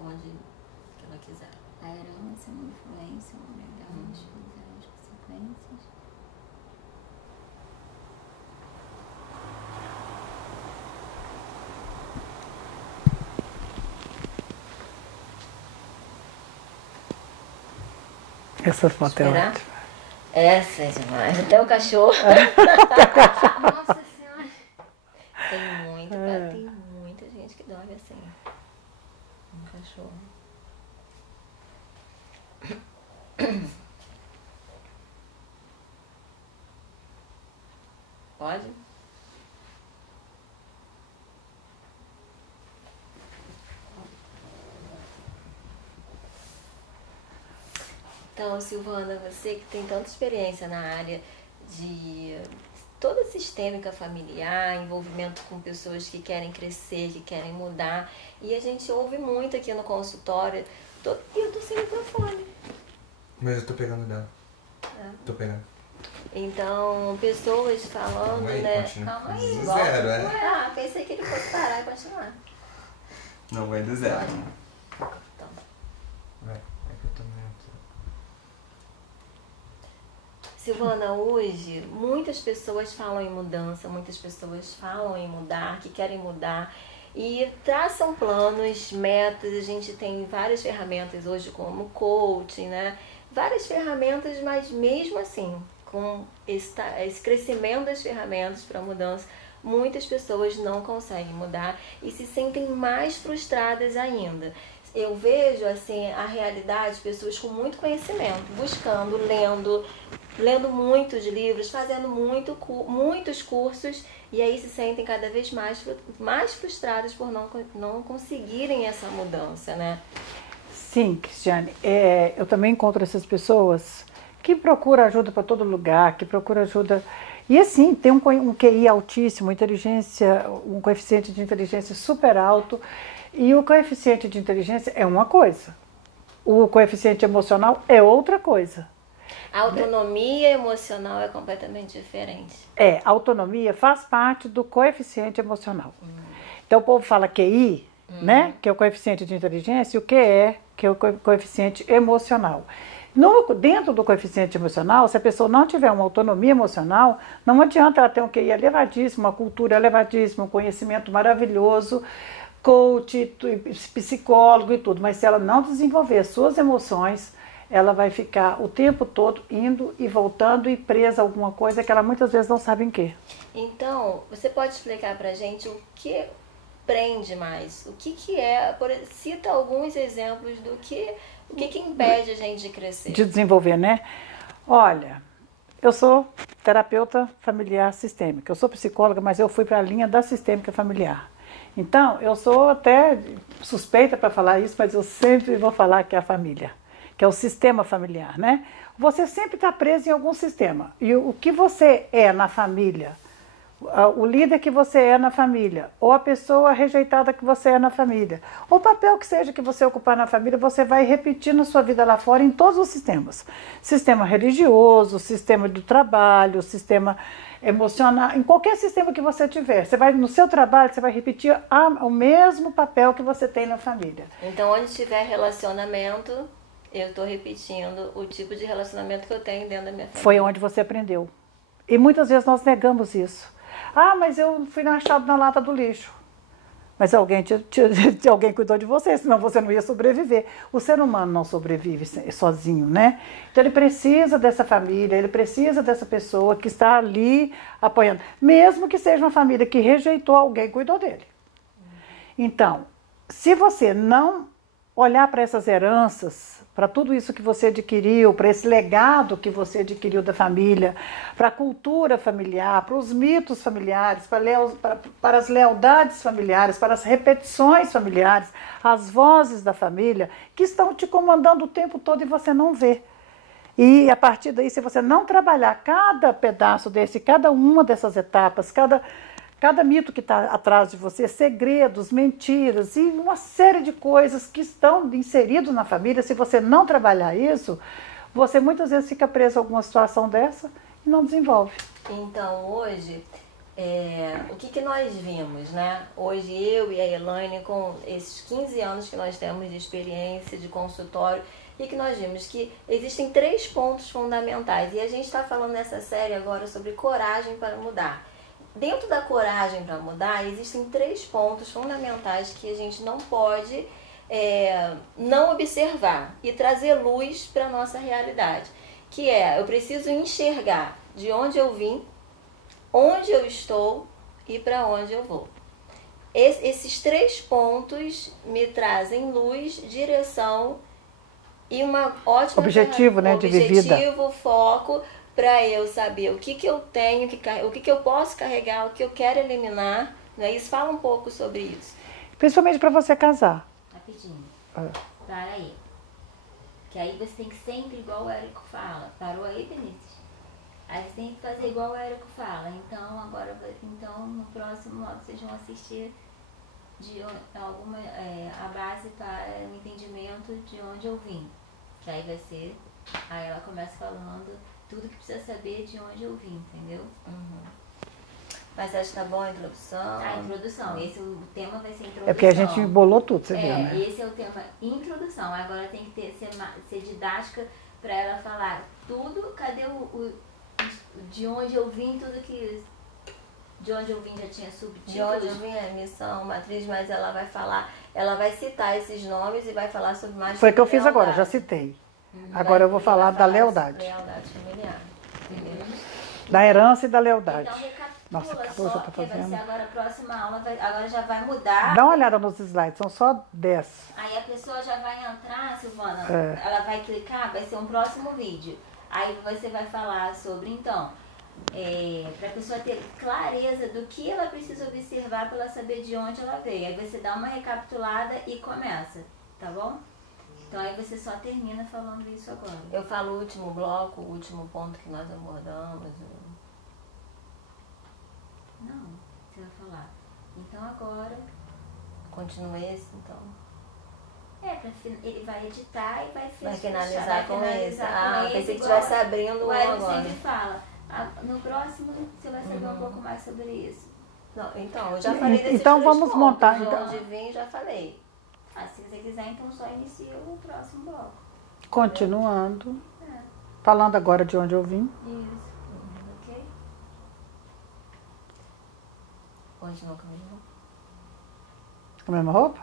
onde que ela quiser. A herança, uma influência, um legado, os filhos, as consequências. Essa foto é ótima. Essa é demais. Até o cachorro. Nossa Senhora! Tem muita gente que dorme assim. Um cachorro. Pode? Então, Silvana, você que tem tanta experiência na área de toda sistêmica familiar, envolvimento com pessoas que querem crescer, que querem mudar, e a gente ouve muito aqui no consultório, e eu tô sem microfone. Mas eu tô pegando dela. Tô pegando. Então, pessoas falando, Calma aí, né? continua. Calma aí. Do zero, é? Ah, pensei que ele fosse parar e continuar. Não, vai do zero. Então. Vai, é que eu tô meio... Silvana, hoje muitas pessoas falam em mudança, muitas pessoas falam em mudar, que querem mudar e traçam planos, metas. A gente tem várias ferramentas hoje como coaching, né? Várias ferramentas, mas mesmo assim, com esse crescimento das ferramentas para mudança, muitas pessoas não conseguem mudar e se sentem mais frustradas ainda. Eu vejo assim a realidade, pessoas com muito conhecimento, buscando, lendo muitos livros, fazendo muitos cursos, e aí se sentem cada vez mais frustradas por não conseguirem essa mudança, né? Sim, Cristiane, eu também encontro essas pessoas que procuram ajuda para todo lugar, que procuram ajuda. E assim, tem um QI altíssimo, um coeficiente de inteligência super alto, e o coeficiente de inteligência é uma coisa, o coeficiente emocional é outra coisa. A autonomia emocional é completamente diferente. A autonomia faz parte do coeficiente emocional. Então o povo fala QI, né, que é o coeficiente de inteligência, e o QE, que é o coeficiente emocional. Dentro do coeficiente emocional, se a pessoa não tiver uma autonomia emocional, não adianta ela ter um QI elevadíssimo, uma cultura elevadíssima, um conhecimento maravilhoso, coach, psicólogo e tudo, mas se ela não desenvolver as suas emoções, ela vai ficar o tempo todo indo e voltando e presa a alguma coisa que ela muitas vezes não sabe em quê. Então, você pode explicar pra gente o que prende mais? O que é? Cita alguns exemplos do que impede a gente de crescer. De desenvolver, né? Olha, eu sou terapeuta familiar sistêmica. Eu sou psicóloga, mas eu fui para a linha da sistêmica familiar. Então, eu sou até suspeita para falar isso, mas eu sempre vou falar que é a família, que é o sistema familiar, né? Você sempre está preso em algum sistema. E o que você é na família, o líder que você é na família, ou a pessoa rejeitada que você é na família, ou o papel que seja que você ocupar na família, você vai repetir na sua vida lá fora em todos os sistemas. Sistema religioso, sistema do trabalho, sistema emocional, em qualquer sistema que você tiver. Você vai, no seu trabalho, você vai repetir o mesmo papel que você tem na família. Então, onde tiver relacionamento, eu estou repetindo o tipo de relacionamento que eu tenho dentro da minha família. Foi onde você aprendeu. E muitas vezes nós negamos isso. Ah, mas eu fui achado na lata do lixo. Mas alguém cuidou de você, senão você não ia sobreviver. O ser humano não sobrevive sozinho, né? Então ele precisa dessa família, ele precisa dessa pessoa que está ali apoiando. Mesmo que seja uma família que rejeitou alguém que cuidou dele. Então, se você não olhar para essas heranças, para tudo isso que você adquiriu, para esse legado que você adquiriu da família, para a cultura familiar, para os mitos familiares, para as lealdades familiares, para as repetições familiares, as vozes da família que estão te comandando o tempo todo e você não vê. E a partir daí, se você não trabalhar cada pedaço cada uma dessas etapas, cada mito que está atrás de você, segredos, mentiras e uma série de coisas que estão inseridos na família, se você não trabalhar isso, você muitas vezes fica preso a alguma situação dessa e não desenvolve. Então, hoje, o que nós vimos, né? Hoje eu e a Elaine, com esses 15 anos que nós temos de experiência, de consultório, e que nós vimos que existem 3 pontos fundamentais. E a gente está falando nessa série agora sobre coragem para mudar. Dentro da coragem para mudar, existem 3 pontos fundamentais que a gente não pode não observar e trazer luz para a nossa realidade. Que eu preciso enxergar de onde eu vim, onde eu estou e para onde eu vou. Esses 3 pontos me trazem luz, direção e uma ótima objetivo, né, de vivida. Objetivo, foco, para eu saber o que eu tenho, o que eu posso carregar, o que eu quero eliminar. Né? Isso fala um pouco sobre isso. Principalmente para você casar. Rapidinho. Para aí. Que aí você tem que sempre, igual o Érico fala. Parou aí, Vinícius? Aí você tem que fazer igual o Érico fala. Então, agora, no próximo vocês vão assistir de alguma, a base para o entendimento de onde eu vim. Que aí vai ser, aí ela começa falando tudo que precisa saber de onde eu vim, entendeu? Uhum. Mas acho que tá bom a introdução? A introdução, o tema vai ser introdução. É porque a gente embolou tudo, você viu, né? Esse é o tema, introdução. Agora tem que ser didática para ela falar tudo, cadê de onde eu vim, tudo que... De onde eu vim já tinha subtítulos. De onde eu vim é missão, matriz, mas ela vai falar, ela vai citar esses nomes e vai falar sobre mais. Foi o que eu fiz agora, já citei. Agora eu vou falar da lealdade. Lealdade familiar. Da herança e da lealdade. Então recapitula. Nossa, acabou, já tá vai fazendo. ser agora a próxima aula, agora já vai mudar. Dá uma olhada nos slides, são só 10. Aí a pessoa já vai entrar, Silvana, É. ela vai clicar, vai ser um próximo vídeo. Aí você vai falar sobre, então, para a pessoa ter clareza do que ela precisa observar para ela saber de onde ela veio. Aí você dá uma recapitulada e começa, tá bom? Então aí você só termina falando isso agora. Eu falo o último bloco, o último ponto que nós abordamos. Não, você vai falar. Então agora... Continua esse, então. Ele vai editar e vai finalizar com esse. esse, Pensei que igual estivesse abrindo o um Hélio agora. sempre fala. No próximo você vai saber um pouco mais sobre isso. Não, então, eu já falei desses Então 3 vamos pontos. montar, De então. onde vim, já falei. Se você quiser, então só inicia o próximo bloco. Continuando. Falando agora de onde eu vim. Isso. Ok? Continua comigo. Com a mesma roupa?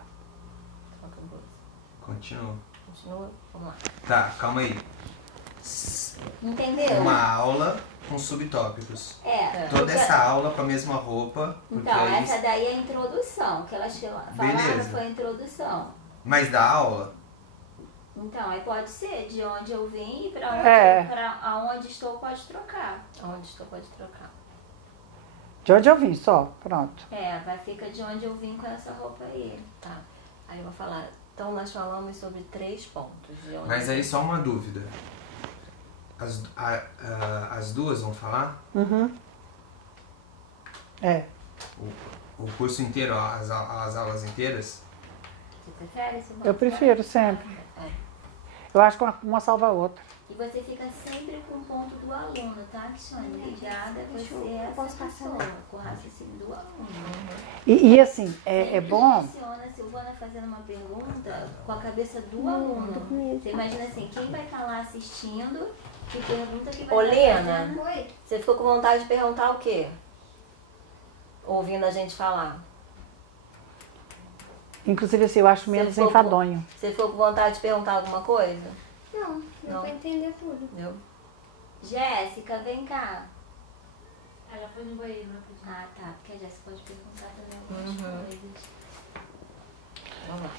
Troca a bolsa. Continua. Continua, vamos lá. Tá, calma aí. Entendeu? Uma aula com subtópicos. Toda essa aula com a mesma roupa. Porque Então, aí... essa daí é a introdução. Que elas falaram Beleza. foi a introdução. Mas da aula, Então, aí pode ser de onde eu vim e pra aonde estou pode trocar. Onde estou, pode trocar. De onde eu vim, só. Pronto. Vai ficar de onde eu vim com essa roupa aí. Tá. Aí eu vou falar. Então, nós falamos sobre 3 pontos. De onde mas aí só uma dúvida. As duas vão falar? Uhum. O curso inteiro, as aulas inteiras? Você prefere? Eu prefiro sempre. Eu acho que uma salva a outra. E você fica sempre com o ponto do aluno, tá, Cristiane? Ligada, você é essa pessoa, com o raciocínio do aluno. E assim, é bom... Funciona a Silvana fazendo uma pergunta com a cabeça do aluno. Você imagina assim, quem vai estar lá assistindo, que pergunta que vai estar Lena, fazendo? você ficou com vontade de perguntar o quê? Ouvindo a gente falar. Inclusive, assim, eu acho menos enfadonho. Você ficou com vontade de perguntar alguma coisa? Não, deu pra entender tudo. Entendeu? Jéssica, vem cá. Ela foi no banheiro, não acredito. Ah, tá, porque a Jéssica pode perguntar também algumas coisas. Vamos lá.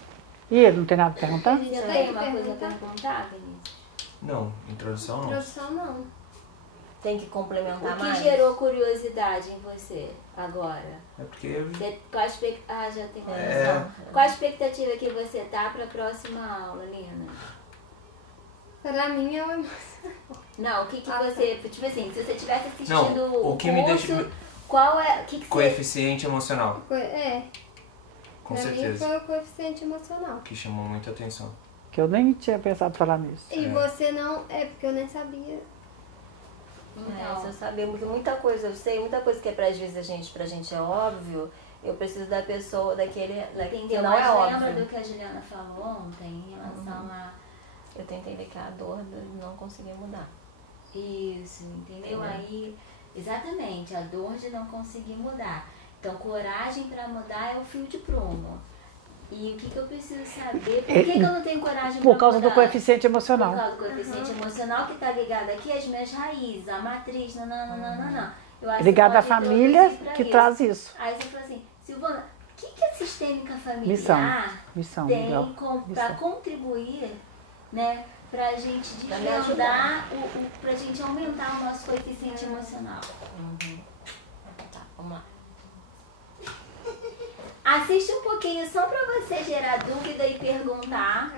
E ele não tem nada pra perguntar? Você tem uma coisa a perguntar, Vinícius? Não, introdução não. Introdução não. Tem que complementar O que mais? gerou curiosidade em você agora? É porque Qual a expectativa? Já tem uma É. noção. Qual a expectativa que você tá para a próxima aula, Lina? Pra mim é uma Não, o que você, tipo assim, se você tivesse assistindo Não, o que me curso, deixa- qual é, o que você... coeficiente emocional, com pra mim certeza. foi o coeficiente emocional. Que chamou muita atenção. Que eu nem tinha pensado em falar nisso. E você não, porque eu nem sabia. Então, se eu saber muita coisa, eu sei muita coisa que às vezes pra gente é óbvio, eu preciso da pessoa, daquele que não é óbvio. Lembra do que a Juliana falou ontem em relação a... Eu tentei ver que a dor de não conseguir mudar. Isso, entendeu? Aí, exatamente, a dor de não conseguir mudar. Então, coragem para mudar é o fio de prumo. E o que eu preciso saber? Por que eu não tenho coragem para mudar? Por causa do coeficiente emocional. Por causa do coeficiente emocional que está ligado aqui às minhas raízes, a matriz, não. Ligado à família que traz isso. Aí você fala assim, Silvana, o que a sistêmica familiar tem para contribuir, né, para a gente desvendar, para a gente aumentar o nosso coeficiente emocional? Tá, vamos lá. Assiste um pouquinho só para você gerar dúvida e perguntar.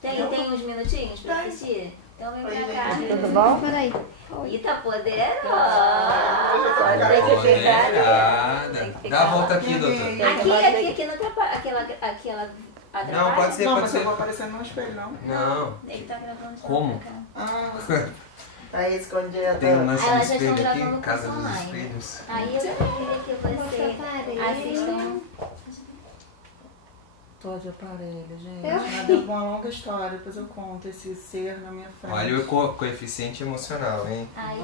Tem uns minutinhos para assistir? Então vem pra cá. Tudo bom? Peraí. Ih, tá poderosa. Tem que ficar. Dá a volta aqui, doutor. Aqui não atrapalha. Aquela atrapalha? Não, pode ser, Não, pode mas eu ser. vou aparecer no espelho, não. Não. Ele tá gravando de Como? pra cá. Ah, tá aí escondido. Tem um lance de Elas já espelho estão aqui, gravando Casa com dos online. Espelhos. Aí eu queria que você assista. Tô de aparelho, gente. Eu Mas deu uma longa história, depois eu conto esse ser na minha frente. Olha o coeficiente emocional, hein? Aí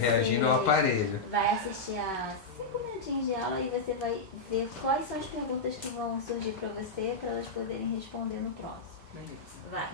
Reagindo ao aparelho. vai assistir a 5 minutinhos de aula e você vai ver quais são as perguntas que vão surgir para você, para elas poderem responder no próximo. Vai.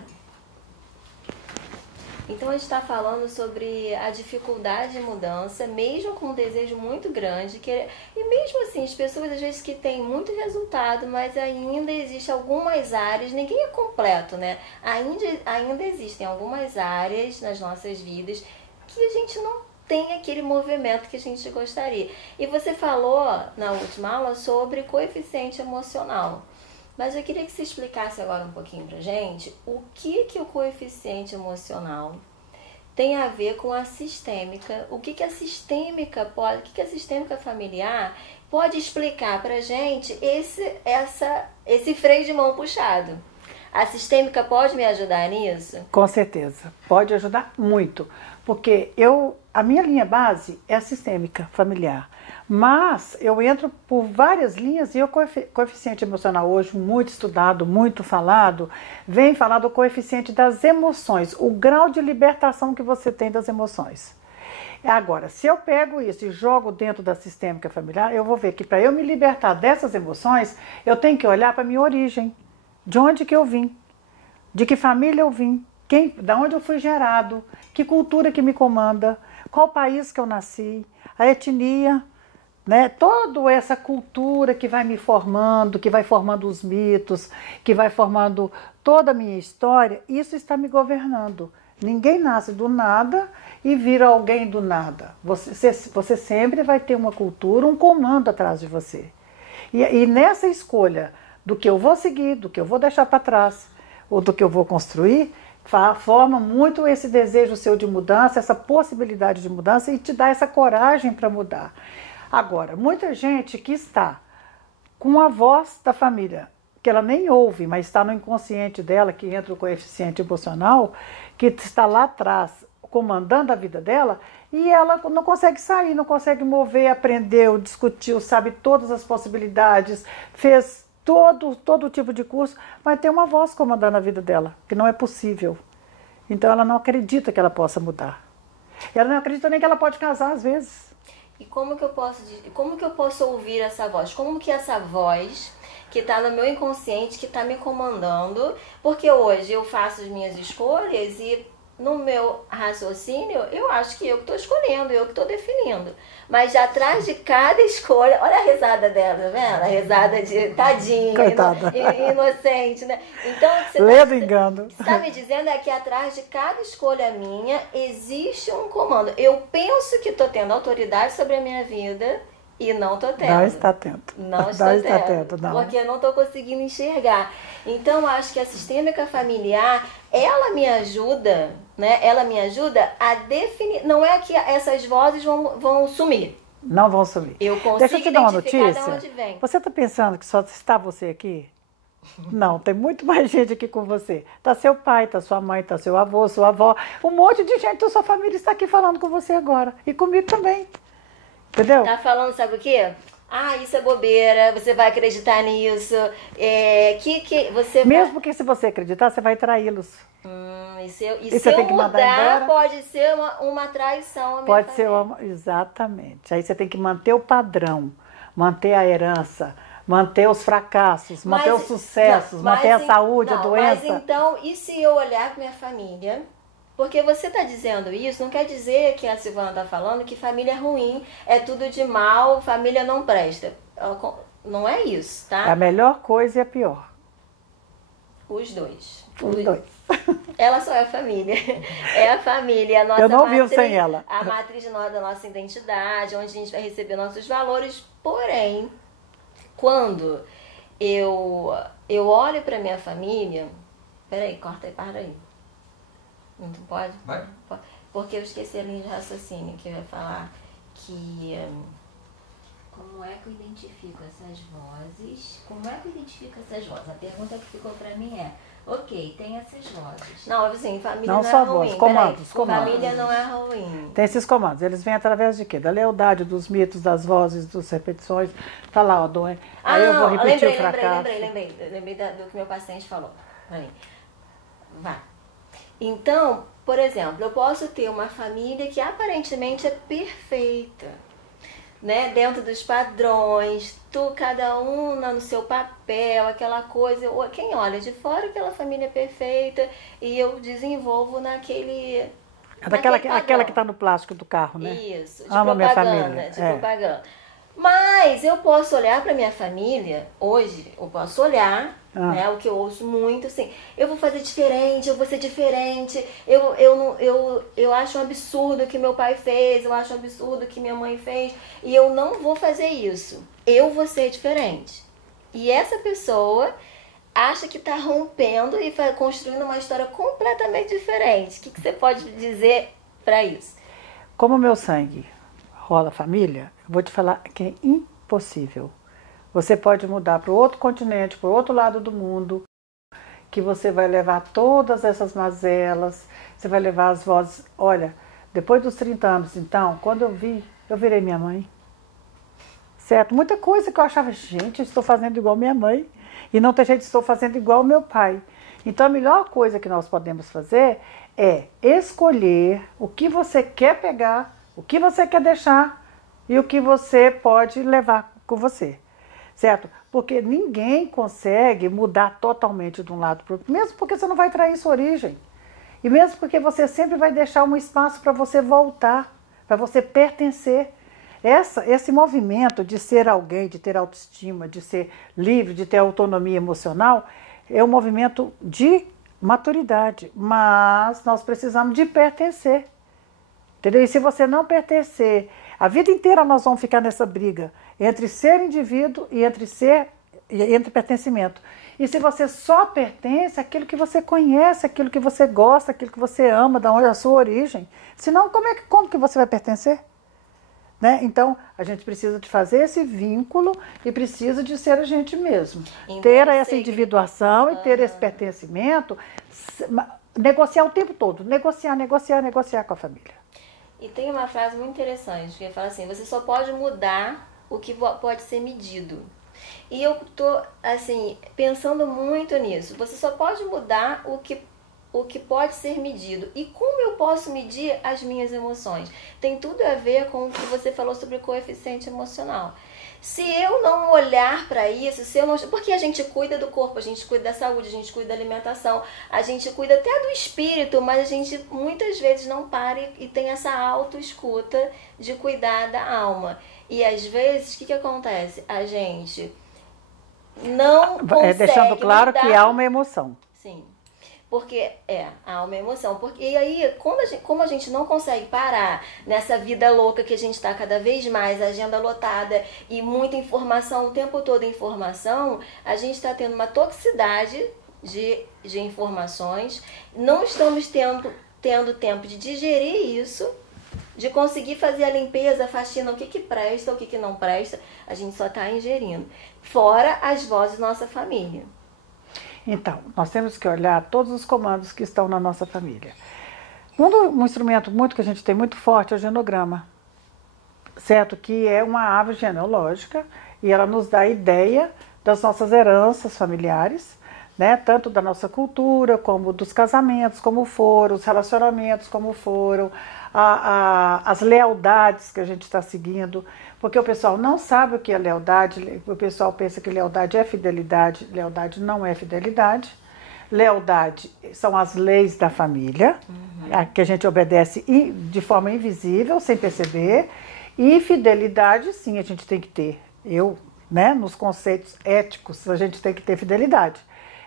Então a gente está falando sobre a dificuldade de mudança, mesmo com um desejo muito grande, e mesmo assim, as pessoas às vezes que têm muito resultado, mas ainda existem algumas áreas, ninguém é completo, né? Ainda existem algumas áreas nas nossas vidas que a gente não tem aquele movimento que a gente gostaria. E você falou na última aula sobre coeficiente emocional. Mas eu queria que você explicasse agora um pouquinho pra gente o que o coeficiente emocional tem a ver com a sistêmica, o que a sistêmica pode, o que a sistêmica familiar pode explicar pra gente esse freio de mão puxado. A sistêmica pode me ajudar nisso? Com certeza, pode ajudar muito, porque a minha linha base é a sistêmica familiar, mas eu entro por várias linhas e o coeficiente emocional hoje, muito estudado, muito falado, vem falar do coeficiente das emoções, o grau de libertação que você tem das emoções. Agora, se eu pego isso e jogo dentro da sistêmica familiar, eu vou ver que para eu me libertar dessas emoções, eu tenho que olhar para a minha origem, de onde que eu vim, de que família eu vim, da onde eu fui gerado, que cultura que me comanda, qual país que eu nasci, a etnia, né? Toda essa cultura que vai me formando, que vai formando os mitos, que vai formando toda a minha história, isso está me governando. Ninguém nasce do nada e vira alguém do nada. Você sempre vai ter uma cultura, um comando atrás de você. E nessa escolha do que eu vou seguir, do que eu vou deixar para trás, ou do que eu vou construir, forma muito esse desejo seu de mudança, essa possibilidade de mudança e te dá essa coragem para mudar. Agora, muita gente que está com a voz da família, que ela nem ouve, mas está no inconsciente dela, que entra o coeficiente emocional, que está lá atrás, comandando a vida dela, e ela não consegue sair, não consegue mover, aprendeu, discutiu, sabe todas as possibilidades, fez todo tipo de curso, mas tem uma voz comandando a vida dela, que não é possível. Então ela não acredita que ela possa mudar. E ela não acredita nem que ela pode casar às vezes. E como que eu posso ouvir essa voz? Como que essa voz que está no meu inconsciente, que está me comandando, porque hoje eu faço as minhas escolhas e no meu raciocínio, eu acho que eu que estou escolhendo, eu que estou definindo. Mas já atrás de cada escolha, olha a risada dela, tá vendo? A risada de tadinha, inocente, né? Então, engano. Você está me dizendo é que atrás de cada escolha minha existe um comando. Eu penso que estou tendo autoridade sobre a minha vida e não estou tendo. Não está tendo. Não estou tendo, não. Porque eu não estou conseguindo enxergar. Então, eu acho que a sistêmica familiar, ela me ajuda, né? Ela me ajuda a definir. Não é que essas vozes vão sumir. Não vão sumir. Eu consigo Deixa eu te dar uma identificar notícia. de onde vem. Você está pensando que só está você aqui? Não, tem muito mais gente aqui com você. Tá seu pai, tá sua mãe, tá seu avô, sua avó. Um monte de gente da sua família está aqui falando com você agora. E comigo também. Entendeu? Tá falando, sabe o quê? Ah, isso é bobeira, você vai acreditar nisso. Você Mesmo porque se você acreditar, você vai traí-los. E se eu tem que mandar mudar, embora? pode ser uma traição à minha Pode ser família. exatamente. Aí você tem que manter o padrão, manter a herança, manter os fracassos, manter os sucessos, manter a saúde, a doença. Mas então, e se eu olhar para minha família? Porque você está dizendo isso, não quer dizer que a Silvana está falando que família é ruim, é tudo de mal, família não presta. Não é isso, tá? É a melhor coisa e a pior. Os dois. Os dois. Ela só é família. É a família, a nossa Eu não matriz, vivo sem ela. A matriz da nossa identidade, onde a gente vai receber nossos valores. Porém, quando eu olho para minha família... Peraí, corta aí, para aí. Não pode? Vai. Porque eu esqueci a linha de raciocínio, que eu ia falar que... Como é que eu identifico essas vozes? Como é que eu identifico essas vozes? A pergunta que ficou pra mim é, ok, tem essas vozes. Não, assim, família Não não só é ruim. vozes, comandos. Família não é ruim. Tem esses comandos. Eles vêm através de quê? Da lealdade, dos mitos, das vozes, das repetições. Tá lá, ó, aí eu vou repetir o fracasso. Lembrei do que meu paciente falou. Aí. Vai. Então, por exemplo, eu posso ter uma família que aparentemente é perfeita, né? Dentro dos padrões, cada um no seu papel, aquela coisa. Quem olha de fora, aquela família perfeita, e eu desenvolvo naquele... Aquela que está no plástico do carro, né? Isso, de Amo minha propaganda, família. de propaganda. Mas eu posso olhar para minha família, hoje, eu posso olhar, né, o que eu ouço muito, assim, eu vou fazer diferente, eu vou ser diferente, eu acho um absurdo o que meu pai fez, eu acho um absurdo o que minha mãe fez, e eu não vou fazer isso, eu vou ser diferente. E essa pessoa acha que está rompendo e construindo uma história completamente diferente. O que você pode dizer para isso? Como o meu sangue rola família, eu vou te falar que é impossível. Você pode mudar para o outro continente, para o outro lado do mundo, que você vai levar todas essas mazelas, você vai levar as vozes. Olha, depois dos 30 anos, então, quando eu virei minha mãe. Certo? Muita coisa que eu achava, gente, eu estou fazendo igual minha mãe. E não tem jeito, estou fazendo igual meu pai. Então, a melhor coisa que nós podemos fazer é escolher o que você quer pegar, o que você quer deixar e o que você pode levar com você. Certo? Porque ninguém consegue mudar totalmente de um lado para o outro, mesmo porque você não vai trair sua origem. E mesmo porque você sempre vai deixar um espaço para você voltar, para você pertencer. Esse movimento de ser alguém, de ter autoestima, de ser livre, de ter autonomia emocional, é um movimento de maturidade, mas nós precisamos de pertencer. Entendeu? E se você não pertencer, a vida inteira nós vamos ficar nessa briga entre ser indivíduo e entre pertencimento. E se você só pertence àquilo que você conhece, aquilo que você gosta, aquilo que você ama, da onde é a sua origem, senão como que você vai pertencer? Né? Então, a gente precisa de fazer esse vínculo e precisa de ser a gente mesmo. Então, ter essa individuação e ter esse pertencimento, negociar o tempo todo, negociar com a família. E tem uma frase muito interessante, que fala assim, você só pode mudar o que pode ser medido. E eu tô, assim, pensando muito nisso. Você só pode mudar o que pode ser medido. E como eu posso medir as minhas emoções? Tem tudo a ver com o que você falou sobre o coeficiente emocional. Se eu não olhar para isso, porque a gente cuida do corpo, a gente cuida da saúde, a gente cuida da alimentação, a gente cuida até do espírito, mas a gente muitas vezes não para e tem essa autoescuta de cuidar da alma. E às vezes, o que acontece? A gente não consegue deixando claro mudar. Que alma é emoção. Sim. Porque a alma é emoção. E aí, como a gente não consegue parar nessa vida louca que a gente está cada vez mais, agenda lotada e muita informação, o tempo todo informação, a gente está tendo uma toxicidade de informações, não estamos tendo tempo de digerir isso, de conseguir fazer a limpeza, a faxina, o que presta, o que não presta, a gente só está ingerindo. Fora as vozes da nossa família. Então, nós temos que olhar todos os comandos que estão na nossa família. Um instrumento que a gente tem muito forte é o genograma, certo? Que é uma árvore genealógica e ela nos dá a ideia das nossas heranças familiares, né? Tanto da nossa cultura, como dos casamentos, como foram, os relacionamentos, como foram, as lealdades que a gente está seguindo, porque o pessoal não sabe o que é lealdade, o pessoal pensa que lealdade é fidelidade, lealdade não é fidelidade. Lealdade são as leis da família, que a gente obedece de forma invisível, sem perceber, e fidelidade, sim, a gente tem que ter. Né, nos conceitos éticos, a gente tem que ter fidelidade.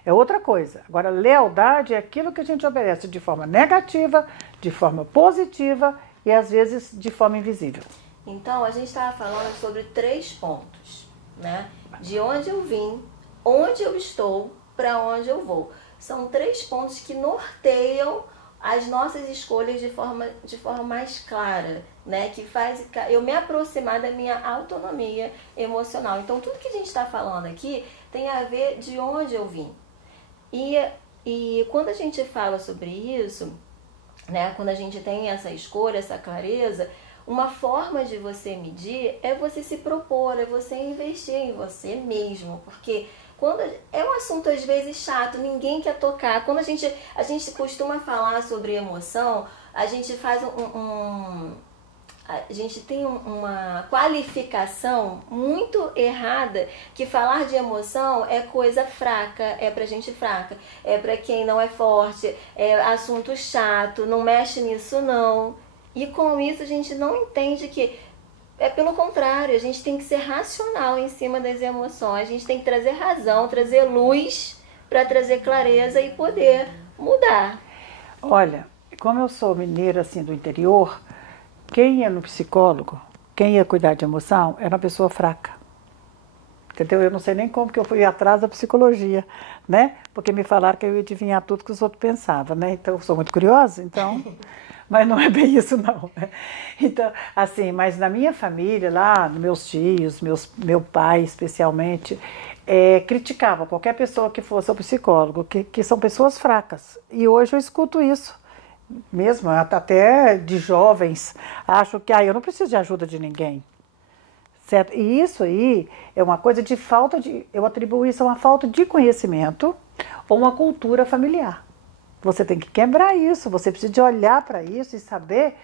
É outra coisa. Agora, lealdade é aquilo que a gente obedece de forma negativa, de forma positiva e, às vezes, de forma invisível. Então, a gente estava falando sobre 3 pontos, né? De onde eu vim, onde eu estou, para onde eu vou. São 3 pontos que norteiam as nossas escolhas de forma mais clara, né? Que faz eu me aproximar da minha autonomia emocional. Então, tudo que a gente está falando aqui tem a ver de onde eu vim. E quando a gente fala sobre isso, né? Quando a gente tem essa escolha, essa clareza, uma forma de você medir é você se propor, é você investir em você mesmo, porque quando é um assunto às vezes chato, ninguém quer tocar. Quando a gente costuma falar sobre emoção, a gente faz a gente tem uma qualificação muito errada, que falar de emoção é coisa fraca, é pra gente fraca, é pra quem não é forte, é assunto chato, não mexe nisso não. E com isso a gente não entende que é pelo contrário, a gente tem que ser racional em cima das emoções, a gente tem que trazer razão, trazer luz para trazer clareza e poder mudar. Olha, como eu sou mineira assim do interior, quem ia no psicólogo, quem ia cuidar de emoção, era uma pessoa fraca. Entendeu? Eu não sei nem como que eu fui atrás da psicologia, né? Porque me falaram que eu ia adivinhar tudo que os outros pensavam, né? Então eu sou muito curiosa, então... Mas não é bem isso não, né? Então, assim, mas na minha família, lá, meus tios, meu pai especialmente, criticava qualquer pessoa que fosse ao psicólogo, que são pessoas fracas. E hoje eu escuto isso, mesmo até de jovens, acho que eu não preciso de ajuda de ninguém. Certo? E isso aí é uma coisa de falta de... Eu atribuo isso a uma falta de conhecimento ou uma cultura familiar. Você tem que quebrar isso, você precisa de olhar para isso e saber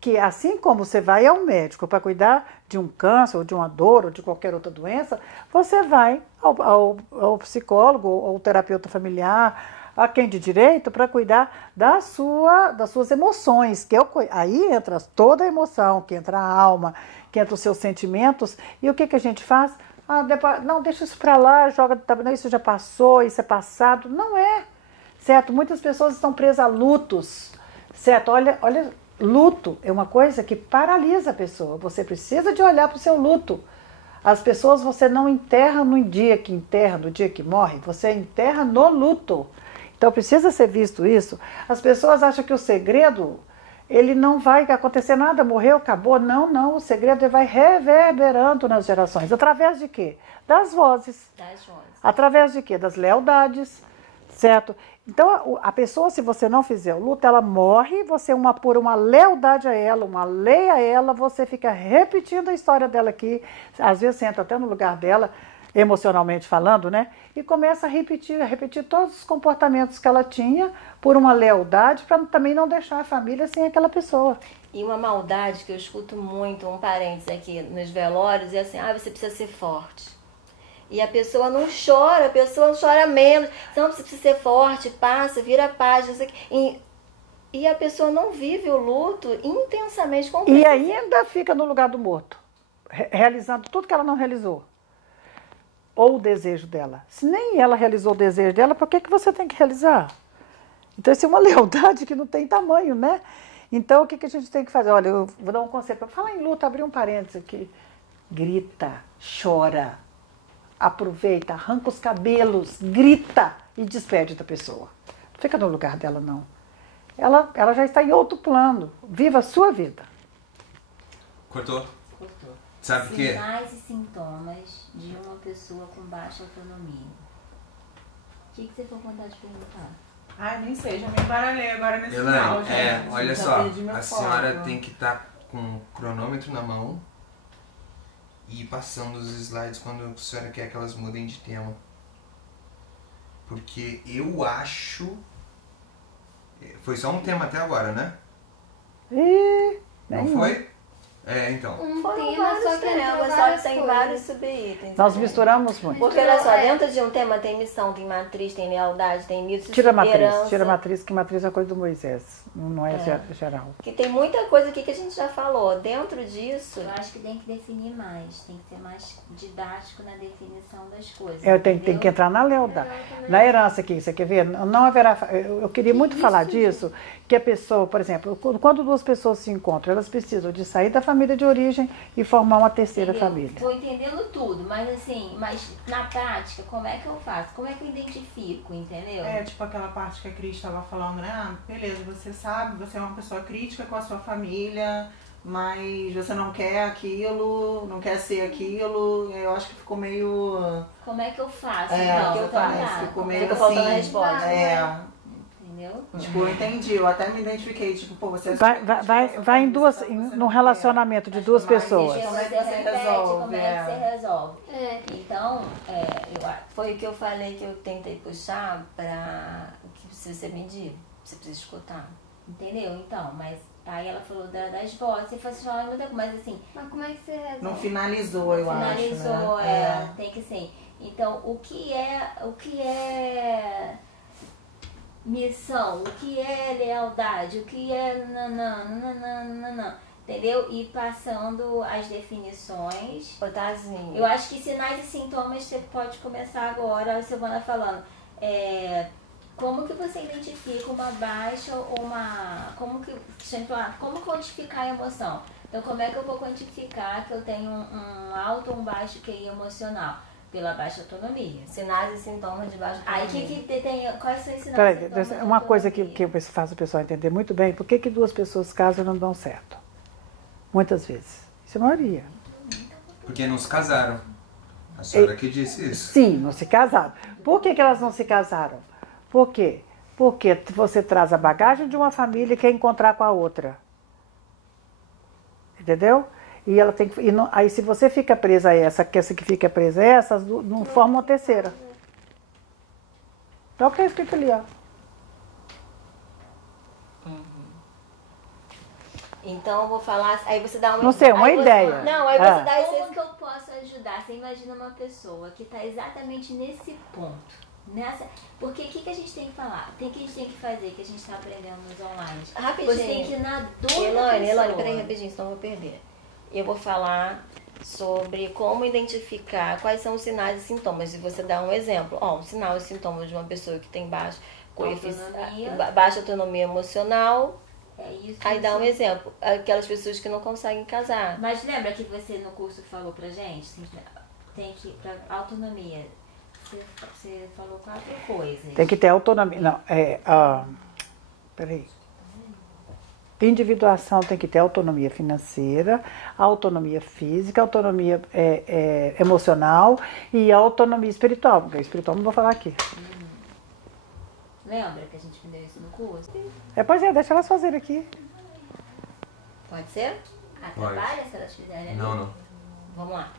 que assim como você vai ao médico para cuidar de um câncer, ou de uma dor, ou de qualquer outra doença, você vai ao psicólogo, ou ao terapeuta familiar, a quem de direito, para cuidar das suas emoções. Aí entra toda a emoção, que entra a alma, que entra os seus sentimentos. E o que a gente faz? Não, deixa isso para lá, não, isso já passou, isso é passado. Não é. Certo? Muitas pessoas estão presas a lutos, certo? Olha, luto é uma coisa que paralisa a pessoa. Você precisa de olhar para o seu luto. As pessoas você não enterra no dia que morre, você enterra no luto. Então precisa ser visto isso. As pessoas acham que o segredo, ele não vai acontecer nada, morreu, acabou. Não, o segredo ele vai reverberando nas gerações. Através de quê? Das vozes. Através de quê? Das lealdades, certo? Então, a pessoa, se você não fizer o luto, ela morre, você por uma lealdade a ela, uma lei a ela, você fica repetindo a história dela aqui, às vezes você entra até no lugar dela, emocionalmente falando, né? E começa a repetir todos os comportamentos que ela tinha por uma lealdade, para também não deixar a família sem aquela pessoa. E uma maldade que eu escuto muito, um parênteses aqui nos velórios, é assim, você precisa ser forte. E a pessoa não chora menos. Não, você precisa ser forte, passa, vira a página. E a pessoa não vive o luto intensamente. E ainda fica no lugar do morto, realizando tudo que ela não realizou. Ou o desejo dela. Se nem ela realizou o desejo dela, por que você tem que realizar? Então, isso é uma lealdade que não tem tamanho, né? Então, o que a gente tem que fazer? Olha, eu vou dar um conselho. Para falar em luto, abrir um parênteses aqui. Grita, chora. Aproveita, arranca os cabelos, grita e despede da pessoa. Não fica no lugar dela, não. Ela já está em outro plano. Viva a sua vida. Cortou? Sabe o quê? Sinais e sintomas de uma pessoa com baixa autonomia. que você for contar de perguntar? Ai, nem sei, já me embaralhei agora nesse final, Elaine, gente. olha Já só, perdi meu a foco. senhora tem que estar com o cronômetro na mão e ir passando os slides quando a senhora quer que elas mudem de tema. Porque eu acho... Foi só um tema até agora, né? Não foi? Então. Foram tema, vários só que entrou temas, só várias que tem coisas. vários subitens. Nós né? misturamos muito. Porque olha só, dentro de um tema tem missão, tem matriz, tem lealdade, tem mitos, Tira a matriz, esperança. tira a matriz, que matriz é coisa do Moisés, não é geral. Que tem muita coisa aqui que a gente já falou. Dentro disso, Eu acho que tem que definir mais, tem que ser mais didático na definição das coisas. Tem entendeu? que entrar na lealdade. Na herança aqui, você quer ver? Não haverá. Eu queria muito falar disso, que a pessoa, por exemplo, quando duas pessoas se encontram, elas precisam de sair da família de origem e formar uma terceira Entendeu? família. Tô entendendo tudo, mas assim, na prática, como é que eu faço? Como é que eu identifico, entendeu? É, tipo aquela parte que a Cris estava falando, né? Ah, beleza, você sabe, você é uma pessoa crítica com a sua família, mas você não quer aquilo, não quer ser aquilo. Eu acho que ficou meio... Como é que eu faço? É, então, ficou meio Fica assim... faltando a resposta. É, entendeu? tipo, eu entendi, eu até me identifiquei, tipo, pô, você... Vai em duas, num relacionamento de duas pessoas. Como é que Você você repete, resolve? como é que você resolve? Então, foi o que eu falei que eu tentei puxar para o que você medir. Você precisa escutar. Entendeu? Então, mas aí ela falou das vozes, você falou muita coisa, mas assim, Mas como é que você resolve? Não finalizou, eu finalizou, acho, né? tem que sim. Então, o que é missão, o que é lealdade, o que é nananana, entendeu? E passando as definições. Otazinho. Eu acho que sinais e sintomas você pode começar agora, a Silvana falando. Como que você identifica uma baixa ou uma... Como quantificar a emoção? Então, como é que eu vou quantificar que eu tenho um alto ou um baixo QI emocional? Pela baixa autonomia. Sinais e sintomas de baixa autonomia. Aí, quais são os sinais e Peraí, sintomas de uma coisa que autonomia? faz o pessoal entender muito bem, por que duas pessoas casam e não dão certo? Muitas vezes. Isso é a maioria. Porque não se casaram. A senhora que disse isso. Sim, não se casaram. Por que elas não se casaram? Por quê? Porque você traz a bagagem de uma família e quer encontrar com a outra. Entendeu? E ela tem que, aí se você fica presa a essa que fica presa a essa, não formam uma terceira. Então o que é escrito ali, ó. Então eu vou falar, aí você dá uma... Não sei, uma ideia. Não, aí você dá Como que eu posso ajudar? Você imagina uma pessoa que está exatamente nesse ponto. Porque o que a gente tem que falar? O que a gente tem que fazer, que a gente está aprendendo nos online? Rapidinho. Você tem que ir na dor Elane, da pessoa. peraí rapidinho, senão eu vou perder. Eu vou falar sobre como identificar quais são os sinais e sintomas. E você dá um exemplo. Um sinal e sintoma de uma pessoa que tem baixa autonomia emocional. É isso. Aí dá um exemplo. Aquelas pessoas que não conseguem casar. Mas lembra que você no curso falou pra gente? Tem que ir pra autonomia. Você falou 4 coisas. Tem que ter autonomia. Não, peraí. Individuação tem que ter autonomia financeira, autonomia física, autonomia emocional e autonomia espiritual. Porque espiritual não vou falar aqui. Lembra que a gente aprendeu isso no curso? Pois é, deixa elas fazerem aqui. Pode ser? Trabalha se elas fizerem? Não. Vamos lá.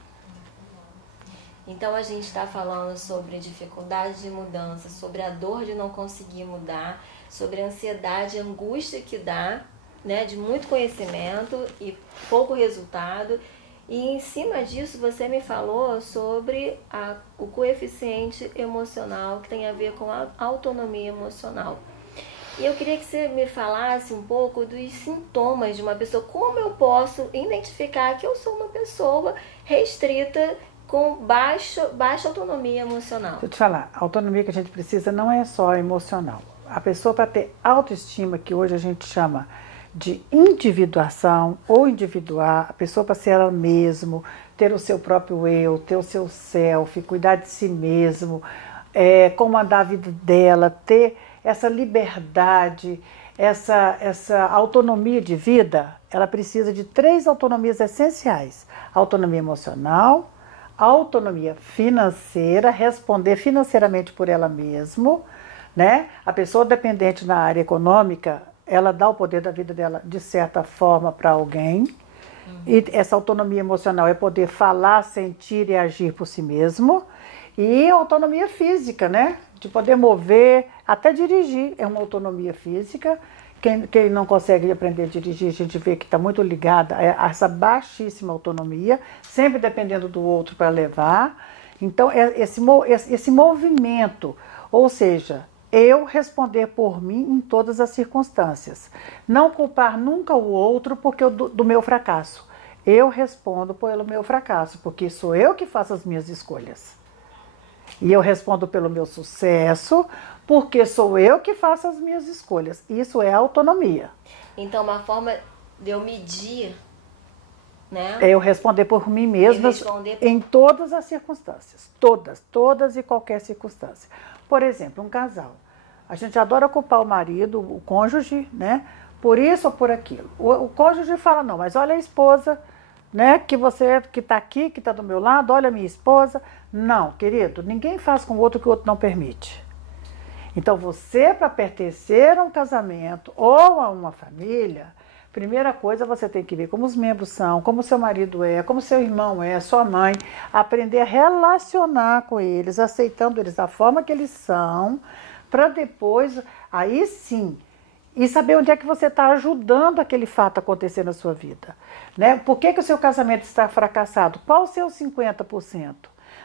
Então a gente está falando sobre dificuldade de mudança, sobre a dor de não conseguir mudar, sobre a ansiedade, a angústia que dá, né, de muito conhecimento e pouco resultado. E em cima disso você me falou sobre o coeficiente emocional que tem a ver com a autonomia emocional. E eu queria que você me falasse um pouco dos sintomas de uma pessoa, como eu posso identificar que eu sou uma pessoa restrita com baixa autonomia emocional. Deixa eu te falar, a autonomia que a gente precisa não é só emocional. A pessoa, para ter autoestima, que hoje a gente chama de individuação ou individuar, a pessoa para ser ela mesma, ter o seu próprio eu, ter o seu self, cuidar de si mesmo, comandar a vida dela, ter essa liberdade, essa autonomia de vida, ela precisa de 3 autonomias essenciais: autonomia emocional, autonomia financeira, responder financeiramente por ela mesma, né? A pessoa dependente na área econômica, ela dá o poder da vida dela de certa forma para alguém. E essa autonomia emocional é poder falar, sentir e agir por si mesmo. E autonomia física, né? De poder mover, até dirigir é uma autonomia física. Quem não consegue aprender a dirigir, a gente vê que está muito ligada a essa baixíssima autonomia, sempre dependendo do outro para levar. Então, esse movimento, ou seja, eu responder por mim em todas as circunstâncias. Não culpar nunca o outro porque do meu fracasso. Eu respondo pelo meu fracasso, porque sou eu que faço as minhas escolhas. E eu respondo pelo meu sucesso, porque sou eu que faço as minhas escolhas. Isso é autonomia. Então, uma forma de eu medir, né? É eu responder por mim mesma em todas as circunstâncias. Todas e qualquer circunstância. Por exemplo, um casal. A gente adora culpar o marido, o cônjuge, né? Por isso ou por aquilo. O cônjuge fala, não, mas olha a esposa, né? Que você que está aqui, que está do meu lado, olha a minha esposa. Não, querido, ninguém faz com o outro que o outro não permite. Então, você, para pertencer a um casamento ou a uma família, primeira coisa, você tem que ver como os membros são, como seu marido é, como seu irmão é, sua mãe, aprender a relacionar com eles, aceitando eles da forma que eles são, para depois, aí sim, e saber onde é que você está ajudando aquele fato a acontecer na sua vida. Né? Por que o seu casamento está fracassado? Qual o seu 50%?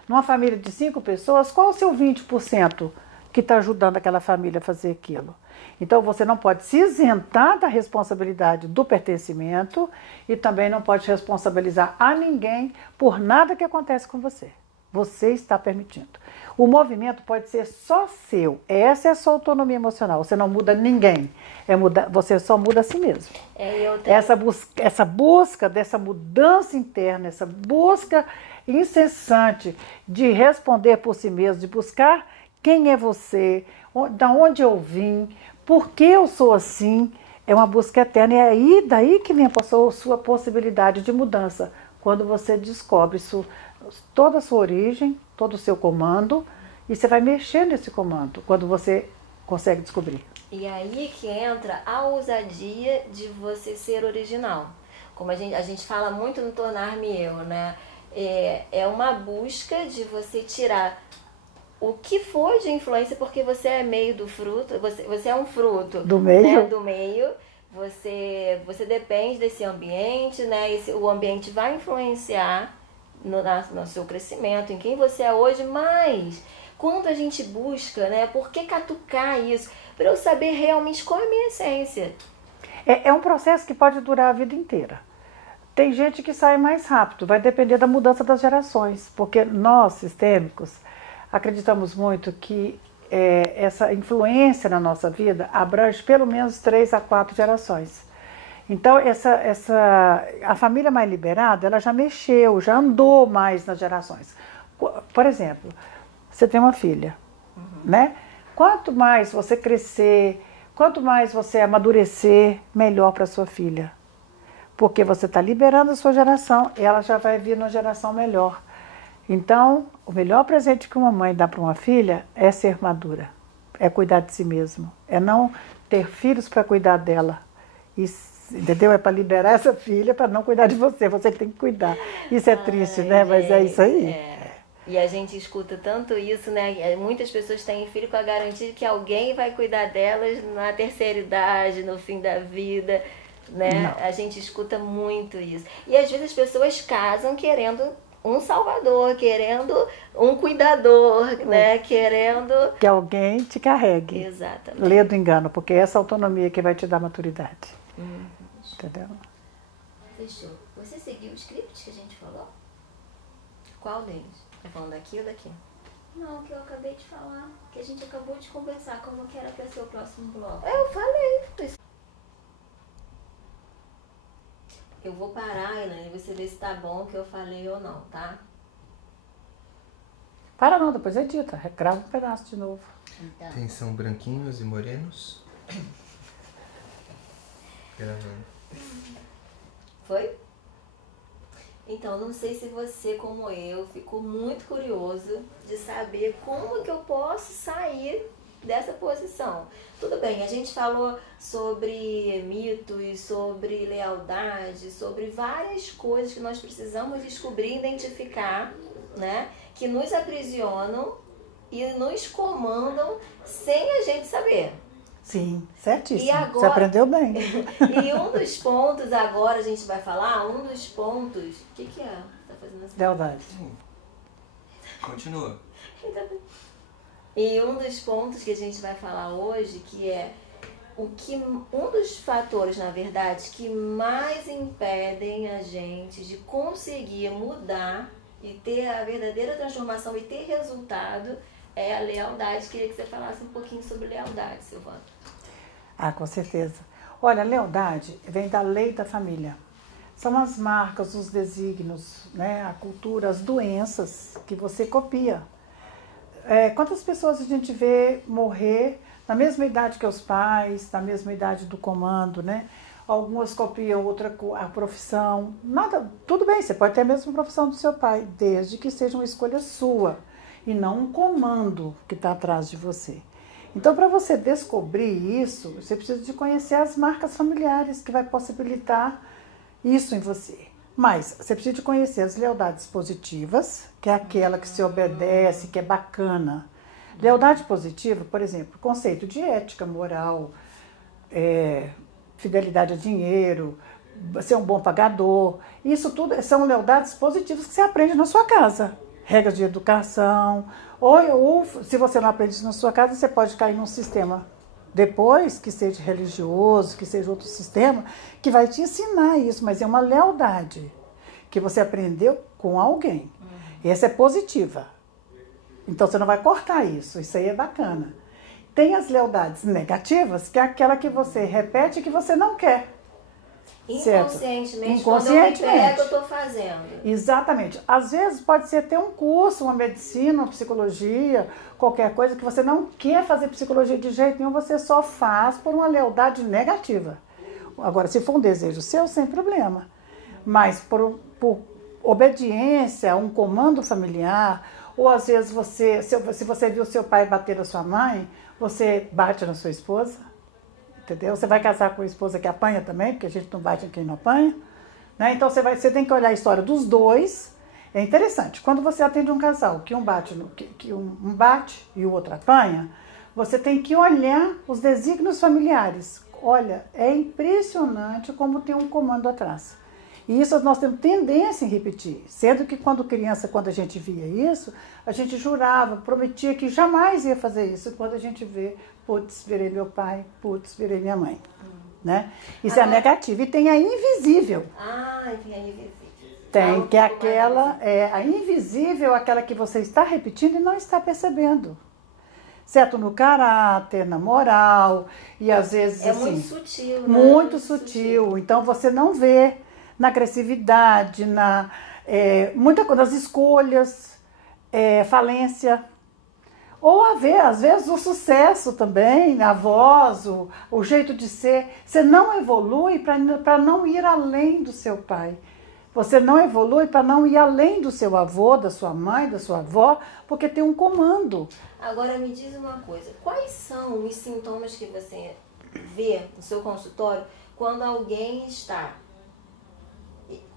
Numa família de 5 pessoas, qual o seu 20% que está ajudando aquela família a fazer aquilo? Então, você não pode se isentar da responsabilidade do pertencimento e também não pode responsabilizar a ninguém por nada que acontece com você. Você está permitindo. O movimento pode ser só seu. Essa é a sua autonomia emocional. Você não muda ninguém. Você só muda a si mesmo. Essa busca dessa mudança interna, essa busca incessante de responder por si mesmo, de buscar quem é você, da onde eu vim, por que eu sou assim, é uma busca eterna. E é daí que vem a sua possibilidade de mudança. Quando você descobre toda a sua origem, todo o seu comando, e você vai mexer nesse comando, quando você consegue descobrir. E aí que entra a ousadia de você ser original. Como a gente fala muito no Tornar-me Eu, né? É uma busca de você tirar o que for de influência, porque você é meio do fruto, você é um fruto do meio, né? Do meio. Você depende desse ambiente, né? O ambiente vai influenciar no seu crescimento, em quem você é hoje, mas quando a gente busca, né? Por que catucar isso? Para eu saber realmente qual é a minha essência. É um processo que pode durar a vida inteira. Tem gente que sai mais rápido, vai depender da mudança das gerações, porque nós, sistêmicos, acreditamos muito que essa influência na nossa vida abrange pelo menos 3 a 4 gerações. Então, a família mais liberada, ela já mexeu, já andou mais nas gerações. Por exemplo, você tem uma filha, né? Quanto mais você crescer, quanto mais você amadurecer, melhor para sua filha. Porque você está liberando a sua geração e ela já vai vir numa geração melhor. Então, o melhor presente que uma mãe dá para uma filha é ser madura, é cuidar de si mesmo, é não ter filhos para cuidar dela. Entendeu? É para liberar essa filha para não cuidar de você, você que tem que cuidar. Isso é triste, né? Mas é isso aí. E a gente escuta tanto isso, né? Muitas pessoas têm filho com a garantia de que alguém vai cuidar delas na terceira idade, no fim da vida, né? Não. A gente escuta muito isso. E às vezes as pessoas casam querendo um salvador, querendo um cuidador, né? Querendo que alguém te carregue. Exatamente. Lê do engano, porque é essa autonomia que vai te dar maturidade. Entendeu? Fechou. Você seguiu o script que a gente falou? Qual deles? Tá falando daqui ou daqui? Não, que eu acabei de falar. Que a gente acabou de conversar como que era para ser o próximo bloco. Eu falei. Eu vou parar, Elaine, e você vê se tá bom o que eu falei ou não, tá? Para não, depois edita. Grava um pedaço de novo. Então. Atenção, branquinhos e morenos. Gravando. Foi? Então, não sei se você, como eu, ficou muito curioso de saber como que eu posso sair dessa posição. Tudo bem, a gente falou sobre mitos, sobre lealdade, sobre várias coisas que nós precisamos descobrir, identificar, né? Que nos aprisionam e nos comandam sem a gente saber. Sim, certíssimo. E agora, você aprendeu bem. E um dos pontos, agora a gente vai falar, um dos pontos... O que é? Tá fazendo assim? Lealdade. Continua. E um dos pontos que a gente vai falar hoje, que é um dos fatores, na verdade, que mais impedem a gente de conseguir mudar e ter a verdadeira transformação e ter resultado, é a lealdade. Queria que você falasse um pouquinho sobre lealdade, Silvana. Ah, com certeza. Olha, a lealdade vem da lei da família. São as marcas, os desígnios, né? A cultura, as doenças que você copia. Quantas pessoas a gente vê morrer na mesma idade que os pais, na mesma idade do comando, né? Algumas copiam a profissão. Nada, tudo bem, você pode ter a mesma profissão do seu pai, desde que seja uma escolha sua e não um comando que está atrás de você. Então, para você descobrir isso, você precisa de conhecer as marcas familiares que vai possibilitar isso em você. Mas você precisa de conhecer as lealdades positivas, que é aquela que se obedece, que é bacana. Lealdade positiva, por exemplo, conceito de ética, moral, fidelidade a dinheiro, ser um bom pagador. Isso tudo são lealdades positivas que você aprende na sua casa. Regras de educação. Ou se você não aprende isso na sua casa, você pode cair num sistema depois, que seja religioso, que seja outro sistema, que vai te ensinar isso, mas é uma lealdade que você aprendeu com alguém. Essa é positiva. Então você não vai cortar isso aí é bacana. Tem as lealdades negativas, que é aquela que você repete e que você não quer. Inconscientemente, quando eu me pego, eu estou fazendo. Exatamente. Às vezes pode ser ter um curso, uma medicina, uma psicologia, qualquer coisa que você não quer fazer psicologia de jeito nenhum, você só faz por uma lealdade negativa. Agora, se for um desejo seu, sem problema. Mas por obediência, um comando familiar, ou às vezes se você viu seu pai bater na sua mãe, você bate na sua esposa. Entendeu? Você vai casar com uma esposa que apanha também, porque a gente não bate em quem não apanha. Né? Então você tem que olhar a história dos dois. É interessante. Quando você atende um casal que um bate e o outro apanha, você tem que olhar os desígnios familiares. Olha, é impressionante como tem um comando atrás. E isso nós temos tendência em repetir. Sendo que quando criança, quando a gente via isso, a gente jurava, prometia que jamais ia fazer isso. Quando a gente vê, putz, virei meu pai, putz, virei minha mãe. Né? Isso é negativo. E tem a invisível. Tem a invisível. Tem, que é aquela, a invisível, aquela que você está repetindo e não está percebendo. Certo? No caráter, na moral, e às vezes é assim... muito sutil, né? Muito sutil. Então você não vê na agressividade, muita coisa, nas escolhas, falência. Ou às vezes o sucesso também, a voz, o jeito de ser. Você não evolui para não ir além do seu pai. Você não evolui para não ir além do seu avô, da sua mãe, da sua avó, porque tem um comando. Agora me diz uma coisa, quais são os sintomas que você vê no seu consultório quando alguém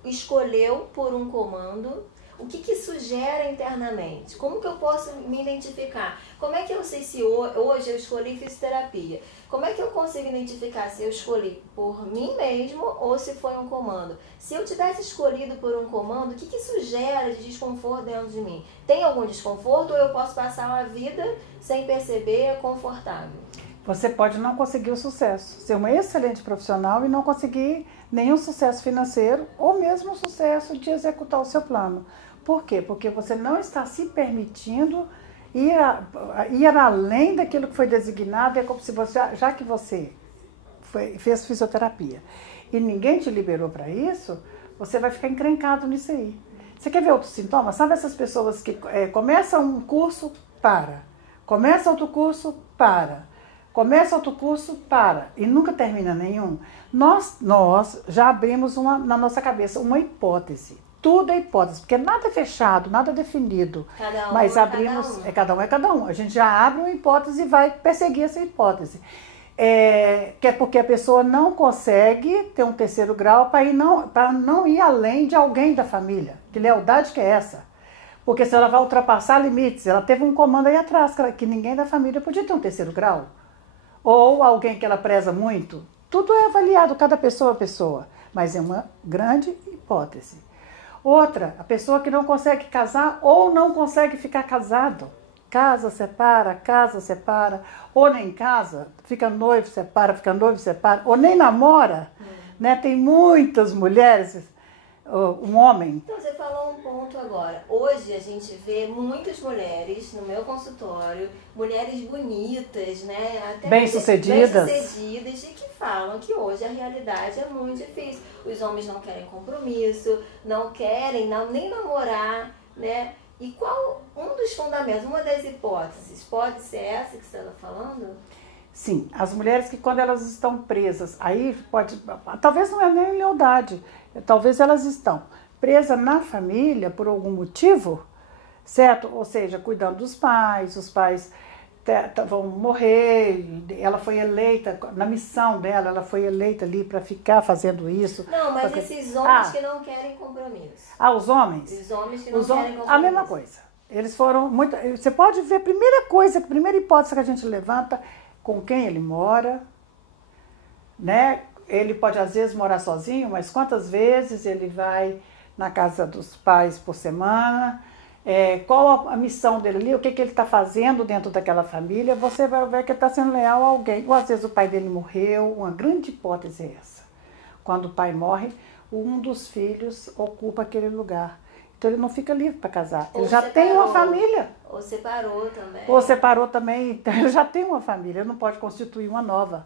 escolheu por um comando? O que isso gera internamente? Como que eu posso me identificar? Como é que eu sei se hoje eu escolhi fisioterapia? Como é que eu consigo identificar se eu escolhi por mim mesmo ou se foi um comando? Se eu tivesse escolhido por um comando, o que isso gera de desconforto dentro de mim? Tem algum desconforto ou eu posso passar uma vida sem perceber, confortável? Você pode não conseguir o sucesso, ser uma excelente profissional e não conseguir nenhum sucesso financeiro ou mesmo o sucesso de executar o seu plano. Por quê? Porque você não está se permitindo ir além daquilo que foi designado. É como se você, já que você fez fisioterapia e ninguém te liberou para isso, você vai ficar encrencado nisso aí. Você quer ver outros sintomas? Sabe essas pessoas que começam um curso, para. Começa outro curso, para. Começa outro curso, para. E nunca termina nenhum. Nós já abrimos na nossa cabeça uma hipótese. Tudo é hipótese, porque nada é fechado, nada é definido. Cada um Mas é abrimos, cada um. cada um é cada um. A gente já abre uma hipótese e vai perseguir essa hipótese. Que é porque a pessoa não consegue ter um terceiro grau para não ir além de alguém da família. Que lealdade que é essa? Porque se ela vai ultrapassar limites, ela teve um comando aí atrás, que ninguém da família podia ter um terceiro grau. Ou alguém que ela preza muito. Tudo é avaliado, cada pessoa é pessoa. Mas é uma grande hipótese. Outra, a pessoa que não consegue casar ou não consegue ficar casado. Casa, separa, ou nem casa, fica noivo, separa, ou nem namora. Né? Tem muitas mulheres, um homem. Então, você falou um ponto agora. Hoje a gente vê muitas mulheres no meu consultório, mulheres bonitas, né? Até Bem-sucedidas. Bem-sucedidas e que falam que hoje a realidade é muito difícil. Os homens não querem compromisso, não querem nem namorar, né? E qual um dos fundamentos, uma das hipóteses, pode ser essa que você está falando? Sim, as mulheres que quando elas estão presas, aí pode, talvez não é nem lealdade, talvez elas estão presas na família por algum motivo, certo? Ou seja, cuidando dos pais, os pais vão morrer, ela foi eleita, na missão dela, ela foi eleita ali para ficar fazendo isso. Não, mas esses homens que não querem compromisso. Os homens? Os homens que não querem compromisso. A mesma coisa. Eles foram muito. Você pode ver, a primeira hipótese que a gente levanta, com quem ele mora, né? Ele pode às vezes morar sozinho, mas quantas vezes ele vai na casa dos pais por semana? Qual a missão dele ali, o que ele está fazendo dentro daquela família? Você vai ver que ele está sendo leal a alguém. Ou às vezes o pai dele morreu, uma grande hipótese é essa. Quando o pai morre, um dos filhos ocupa aquele lugar. Então ele não fica livre para casar. Ele já tem uma família. Ou separou também. Ou separou também, então ele já tem uma família, ele não pode constituir uma nova.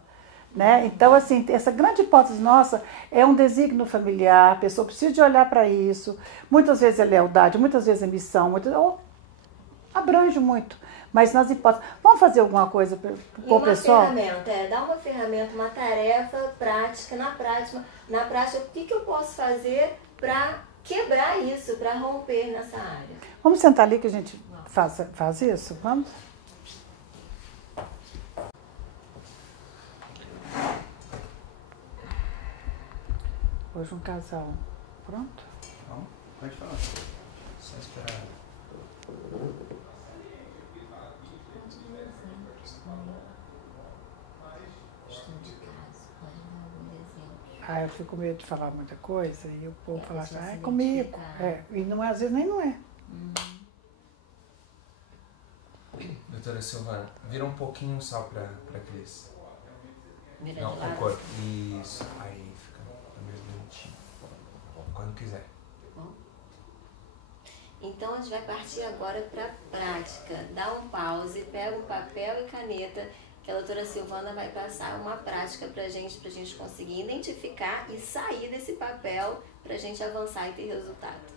Né? Então, assim, essa grande hipótese nossa é um desígnio familiar, a pessoa precisa de olhar para isso. Muitas vezes é lealdade, muitas vezes é missão, abrange muito. Mas nas hipóteses, vamos fazer alguma coisa com o pessoal? Dá uma ferramenta, uma tarefa prática, na prática, o que eu posso fazer para quebrar isso, para romper nessa área? Vamos sentar ali que a gente faz isso? Vamos? Hoje um casal. Pronto? Não, pode falar. Só esperar. Eu fico com medo de falar muita coisa e o povo falar assim, é comigo. E não é, às vezes nem não é. Doutora Silvana, vira um pouquinho só pra Cris. Não, lado. o corpo. Isso. Aí fica meio bonitinho. Quando quiser. Bom. Então a gente vai partir agora para prática. Dá um pause, pega um papel e caneta, que a doutora Silvana vai passar uma prática pra gente conseguir identificar e sair desse papel pra gente avançar e ter resultado.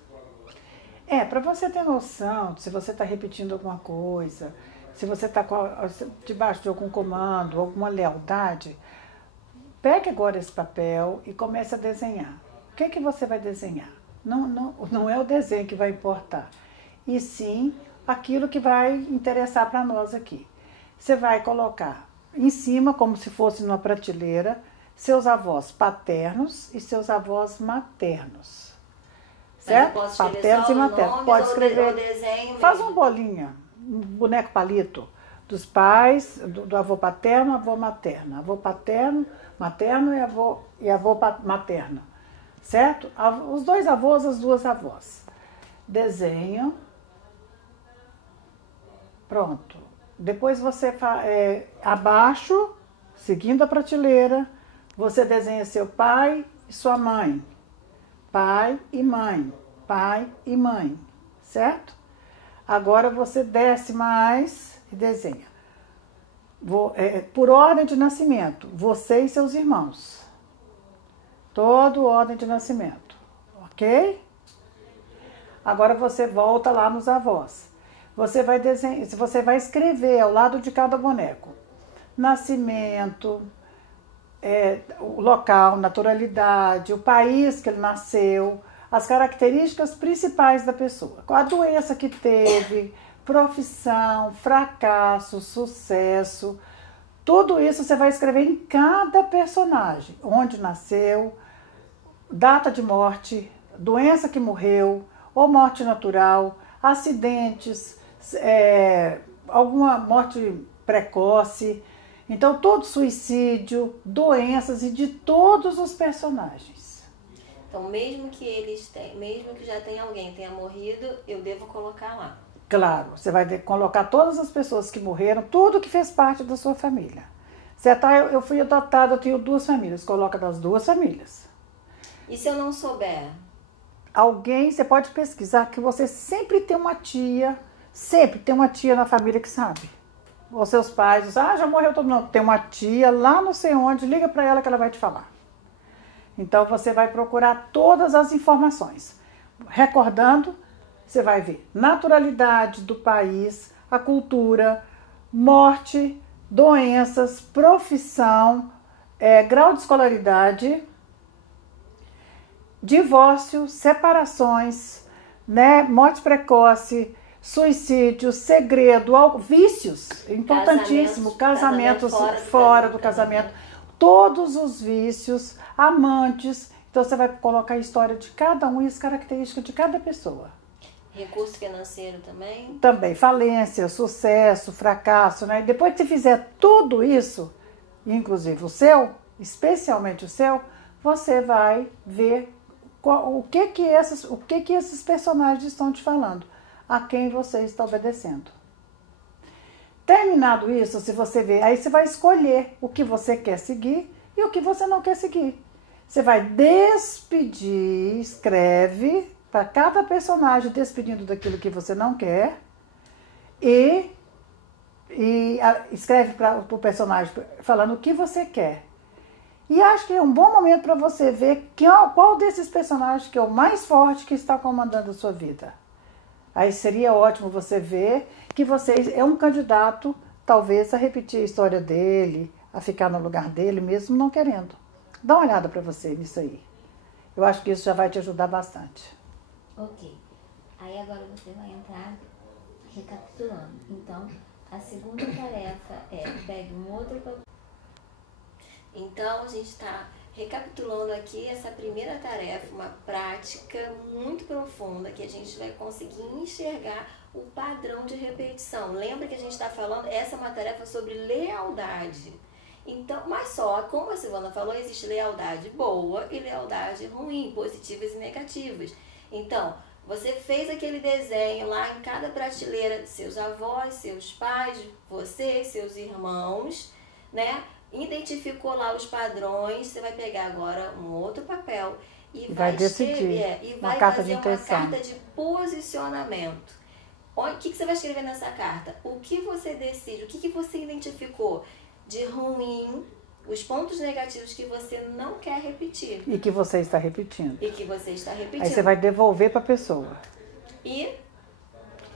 Para você ter noção, se você está repetindo alguma coisa, se você está debaixo de algum comando, alguma lealdade, pegue agora esse papel e comece a desenhar. O que você vai desenhar? Não é o desenho que vai importar, e sim aquilo que vai interessar para nós aqui. Você vai colocar em cima, como se fosse numa prateleira, seus avós paternos e seus avós maternos. Certo? Paternos e maternos. Pode escrever. Faz uma bolinha, um boneco palito dos pais, do avô paterno, avô materno. Avô paterno, materno e avô materno. Certo? Os dois avós, as duas avós. Desenho. Pronto. Depois você abaixo, seguindo a prateleira, você desenha seu pai e sua mãe. Pai e mãe. Pai e mãe. Certo? Agora você desce mais e desenha. Por ordem de nascimento, você e seus irmãos. Todo ordem de nascimento. Ok? Agora você volta lá nos avós. Você vai escrever ao lado de cada boneco. Nascimento, o local, naturalidade, o país que ele nasceu, as características principais da pessoa. A doença que teve, profissão, fracasso, sucesso, tudo isso você vai escrever em cada personagem. Onde nasceu, data de morte, doença que morreu, ou morte natural, acidentes, alguma morte precoce. Então, todo suicídio, doenças e de todos os personagens. Então, mesmo que já tenha alguém tenha morrido, eu devo colocar lá. Claro, você vai colocar todas as pessoas que morreram, tudo que fez parte da sua família. Eu fui adotada, eu tenho 2 famílias, coloca das 2 famílias. E se eu não souber? Alguém, você pode pesquisar que você sempre tem uma tia na família que sabe. Ou seus pais, já morreu todo mundo. Tem uma tia lá não sei onde, liga para ela que ela vai te falar. Então você vai procurar todas as informações. Recordando, você vai ver naturalidade do país, a cultura, morte, doenças, profissão, grau de escolaridade, divórcio, separações, né, morte precoce, suicídio, segredo, vícios, importantíssimo, casamentos fora do casamento, todos os vícios, amantes. Então você vai colocar a história de cada um e as características de cada pessoa. Recurso financeiro também? Também, falência, sucesso, fracasso, né? Depois que você fizer tudo isso, inclusive o seu, especialmente o seu, você vai ver o que esses personagens estão te falando, a quem você está obedecendo. Terminado isso, se você ver, aí você vai escolher o que você quer seguir e o que você não quer seguir. Você vai despedir, escreve para cada personagem despedindo daquilo que você não quer e escreve para o personagem falando o que você quer. E acho que é um bom momento para você ver qual desses personagens que é o mais forte que está comandando a sua vida. Aí seria ótimo você ver que você é um candidato, talvez, a repetir a história dele, a ficar no lugar dele, mesmo não querendo. Dá uma olhada para você nisso aí. Eu acho que isso já vai te ajudar bastante. Ok. Aí agora você vai entrar recapitulando. Então, a segunda tarefa pegue um outro papel. Então, a gente está recapitulando aqui essa primeira tarefa, uma prática muito profunda, que a gente vai conseguir enxergar o padrão de repetição. Lembra que a gente está falando, essa é uma tarefa sobre lealdade. Então, mas só, como a Silvana falou, existe lealdade boa e lealdade ruim, positivas e negativas. Então, você fez aquele desenho lá em cada prateleira de seus avós, seus pais, você, seus irmãos, né? Identificou lá os padrões, você vai pegar agora um outro papel e vai decidir e vai fazer uma carta de posicionamento. O que você vai escrever nessa carta? O que você decide, o que você identificou de ruim, os pontos negativos que você não quer repetir. E que você está repetindo. E que você está repetindo. Aí você vai devolver para a pessoa. E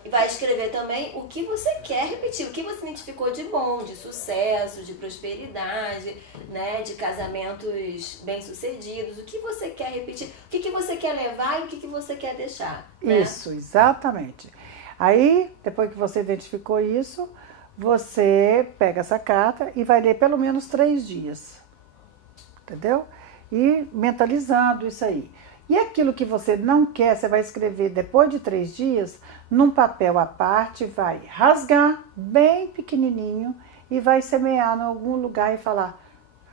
vai escrever também o que você quer repetir, o que você identificou de bom, de sucesso, de prosperidade, né, de casamentos bem-sucedidos, o que você quer repetir, o que você quer levar e o que você quer deixar. Né? Isso, exatamente. Aí, depois que você identificou isso, você pega essa carta e vai ler pelo menos 3 dias. Entendeu? E mentalizando isso aí. E aquilo que você não quer, você vai escrever depois de 3 dias, num papel à parte, vai rasgar bem pequenininho e vai semear em algum lugar e falar,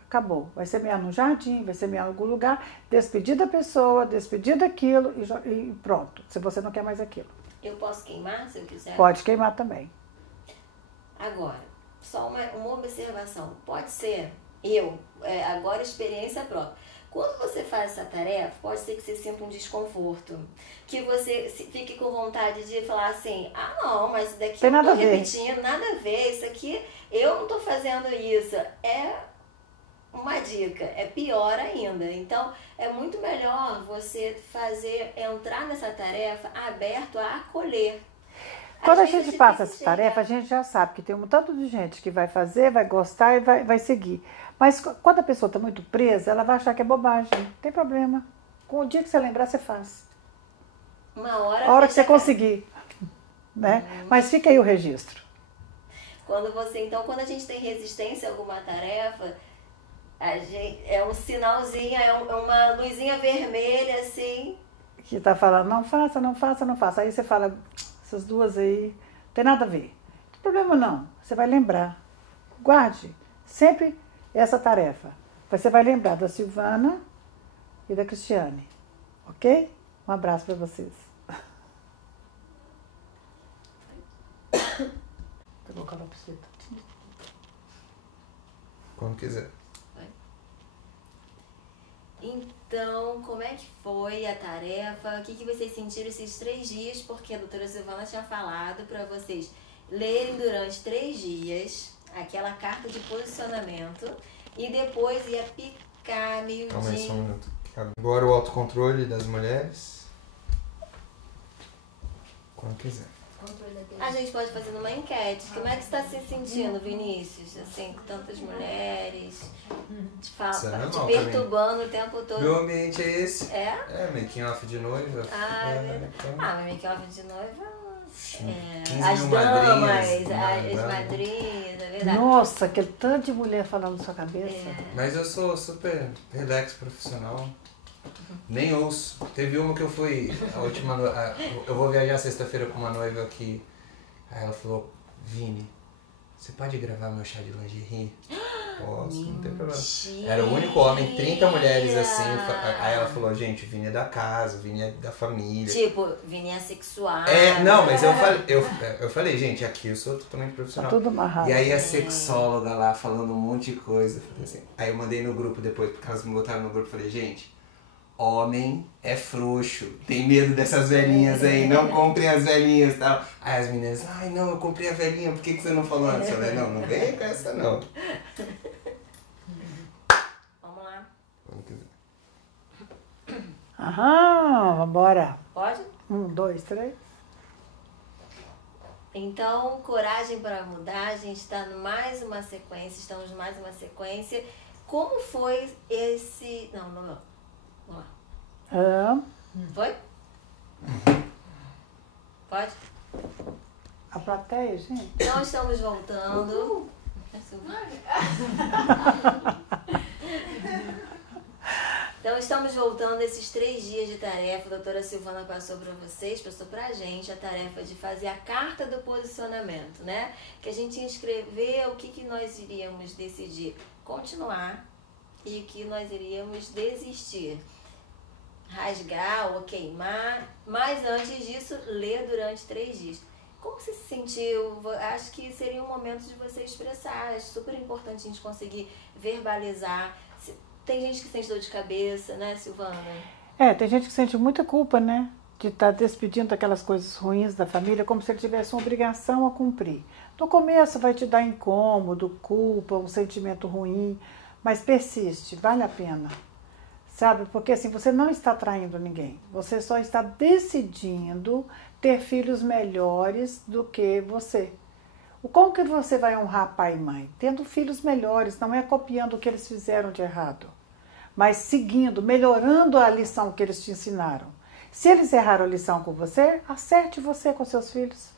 acabou. Vai semear no jardim, vai semear em algum lugar, despedir da pessoa, despedir daquilo e pronto, se você não quer mais aquilo. Eu posso queimar se eu quiser? Pode queimar também. Agora, só uma observação. Pode ser, agora experiência própria. Quando você faz essa tarefa, pode ser que você sinta um desconforto. Que você fique com vontade de falar assim, não, mas isso daqui eu não tô repetindo, nada a ver, isso aqui, eu não tô fazendo isso. É uma dica, é pior ainda. Então, é muito melhor você entrar nessa tarefa aberto a acolher. Quando a gente passa essa tarefa, a gente já sabe que tem um tanto de gente que vai fazer, vai gostar e vai seguir. Mas quando a pessoa está muito presa, ela vai achar que é bobagem. Não tem problema. Com o dia que você lembrar, você faz. Uma hora. A hora que você fecha a casa. conseguir. Né? Mas fica aí o registro. Então, quando a gente tem resistência a alguma tarefa, é um sinalzinho, é uma luzinha vermelha, assim. Que tá falando, não faça, não faça, não faça. Aí você fala, essas duas aí, não tem nada a ver. Não tem problema não, você vai lembrar. Guarde sempre essa tarefa. Você vai lembrar da Silvana e da Cristiane. Ok? Um abraço para vocês. Vou colocar pra você. Quando quiser. Então, como é que foi a tarefa? O que vocês sentiram esses 3 dias? Porque a doutora Silvana tinha falado para vocês lerem durante 3 dias aquela carta de posicionamento e depois ia picar meio Calma aí, dia. só um minuto. Agora o autocontrole das mulheres. Quando quiser. A gente pode fazer uma enquete. Como é que você está se sentindo, Vinícius? Assim, com tantas mulheres, te perturbando o tempo todo. Meu ambiente é esse. É? É, making off de noiva. Mas making off de noiva... 15 as mil damas, madrinhas, as madrinhas, é verdade. Nossa, aquele tanto de mulher falando na sua cabeça. Mas eu sou super relax profissional. Nem ouço. Teve uma que eu fui, a última eu vou viajar sexta-feira com uma noiva aqui. Aí ela falou, Vini, você pode gravar meu chá de lingerie? Posso, não tem problema. Era o único homem, 30 mulheres assim. Aí ela falou, gente, o Vini é da casa, o Vini é da família. Tipo, Vini é sexual. Não, mas eu falei, gente, aqui eu sou totalmente profissional. Tá tudo amarrado. E aí a sexóloga lá falando um monte de coisa. Falei assim, aí eu mandei no grupo depois, porque elas me botaram no grupo, falei, gente, homem é frouxo, tem medo dessas velhinhas aí, não comprem as velhinhas e tal. Aí as meninas, ai não, eu comprei a velhinha, por que você não falou antes? Eu falei, não vem com essa não. Vamos lá. Aham, vambora. Pode? 1, 2, 3. Então, coragem para mudar, a gente está mais uma sequência, estamos mais uma sequência. Como foi esse... Não. Vamos lá. Foi? Pode? A plateia, gente. Então estamos voltando. Então estamos voltando esses 3 dias de tarefa. A doutora Silvana passou para vocês, passou para a gente a tarefa de fazer a carta do posicionamento, né? Que a gente ia escrever o que nós iríamos decidir continuar e o que nós iríamos desistir. Rasgar ou queimar, mas antes disso, ler durante 3 dias. Como você se sentiu? Acho que seria um momento de você expressar. Acho super importante a gente conseguir verbalizar. Tem gente que sente dor de cabeça, né, Silvana? Tem gente que sente muita culpa, né? De estar despedindo aquelas coisas ruins da família, como se ele tivesse uma obrigação a cumprir. No começo vai te dar incômodo, culpa, um sentimento ruim, mas persiste, vale a pena. Sabe? Porque assim, você não está traindo ninguém. Você só está decidindo ter filhos melhores do que você. Como que você vai honrar pai e mãe? Tendo filhos melhores, não é copiando o que eles fizeram de errado, mas seguindo, melhorando a lição que eles te ensinaram. Se eles erraram a lição com você, acerte você com seus filhos.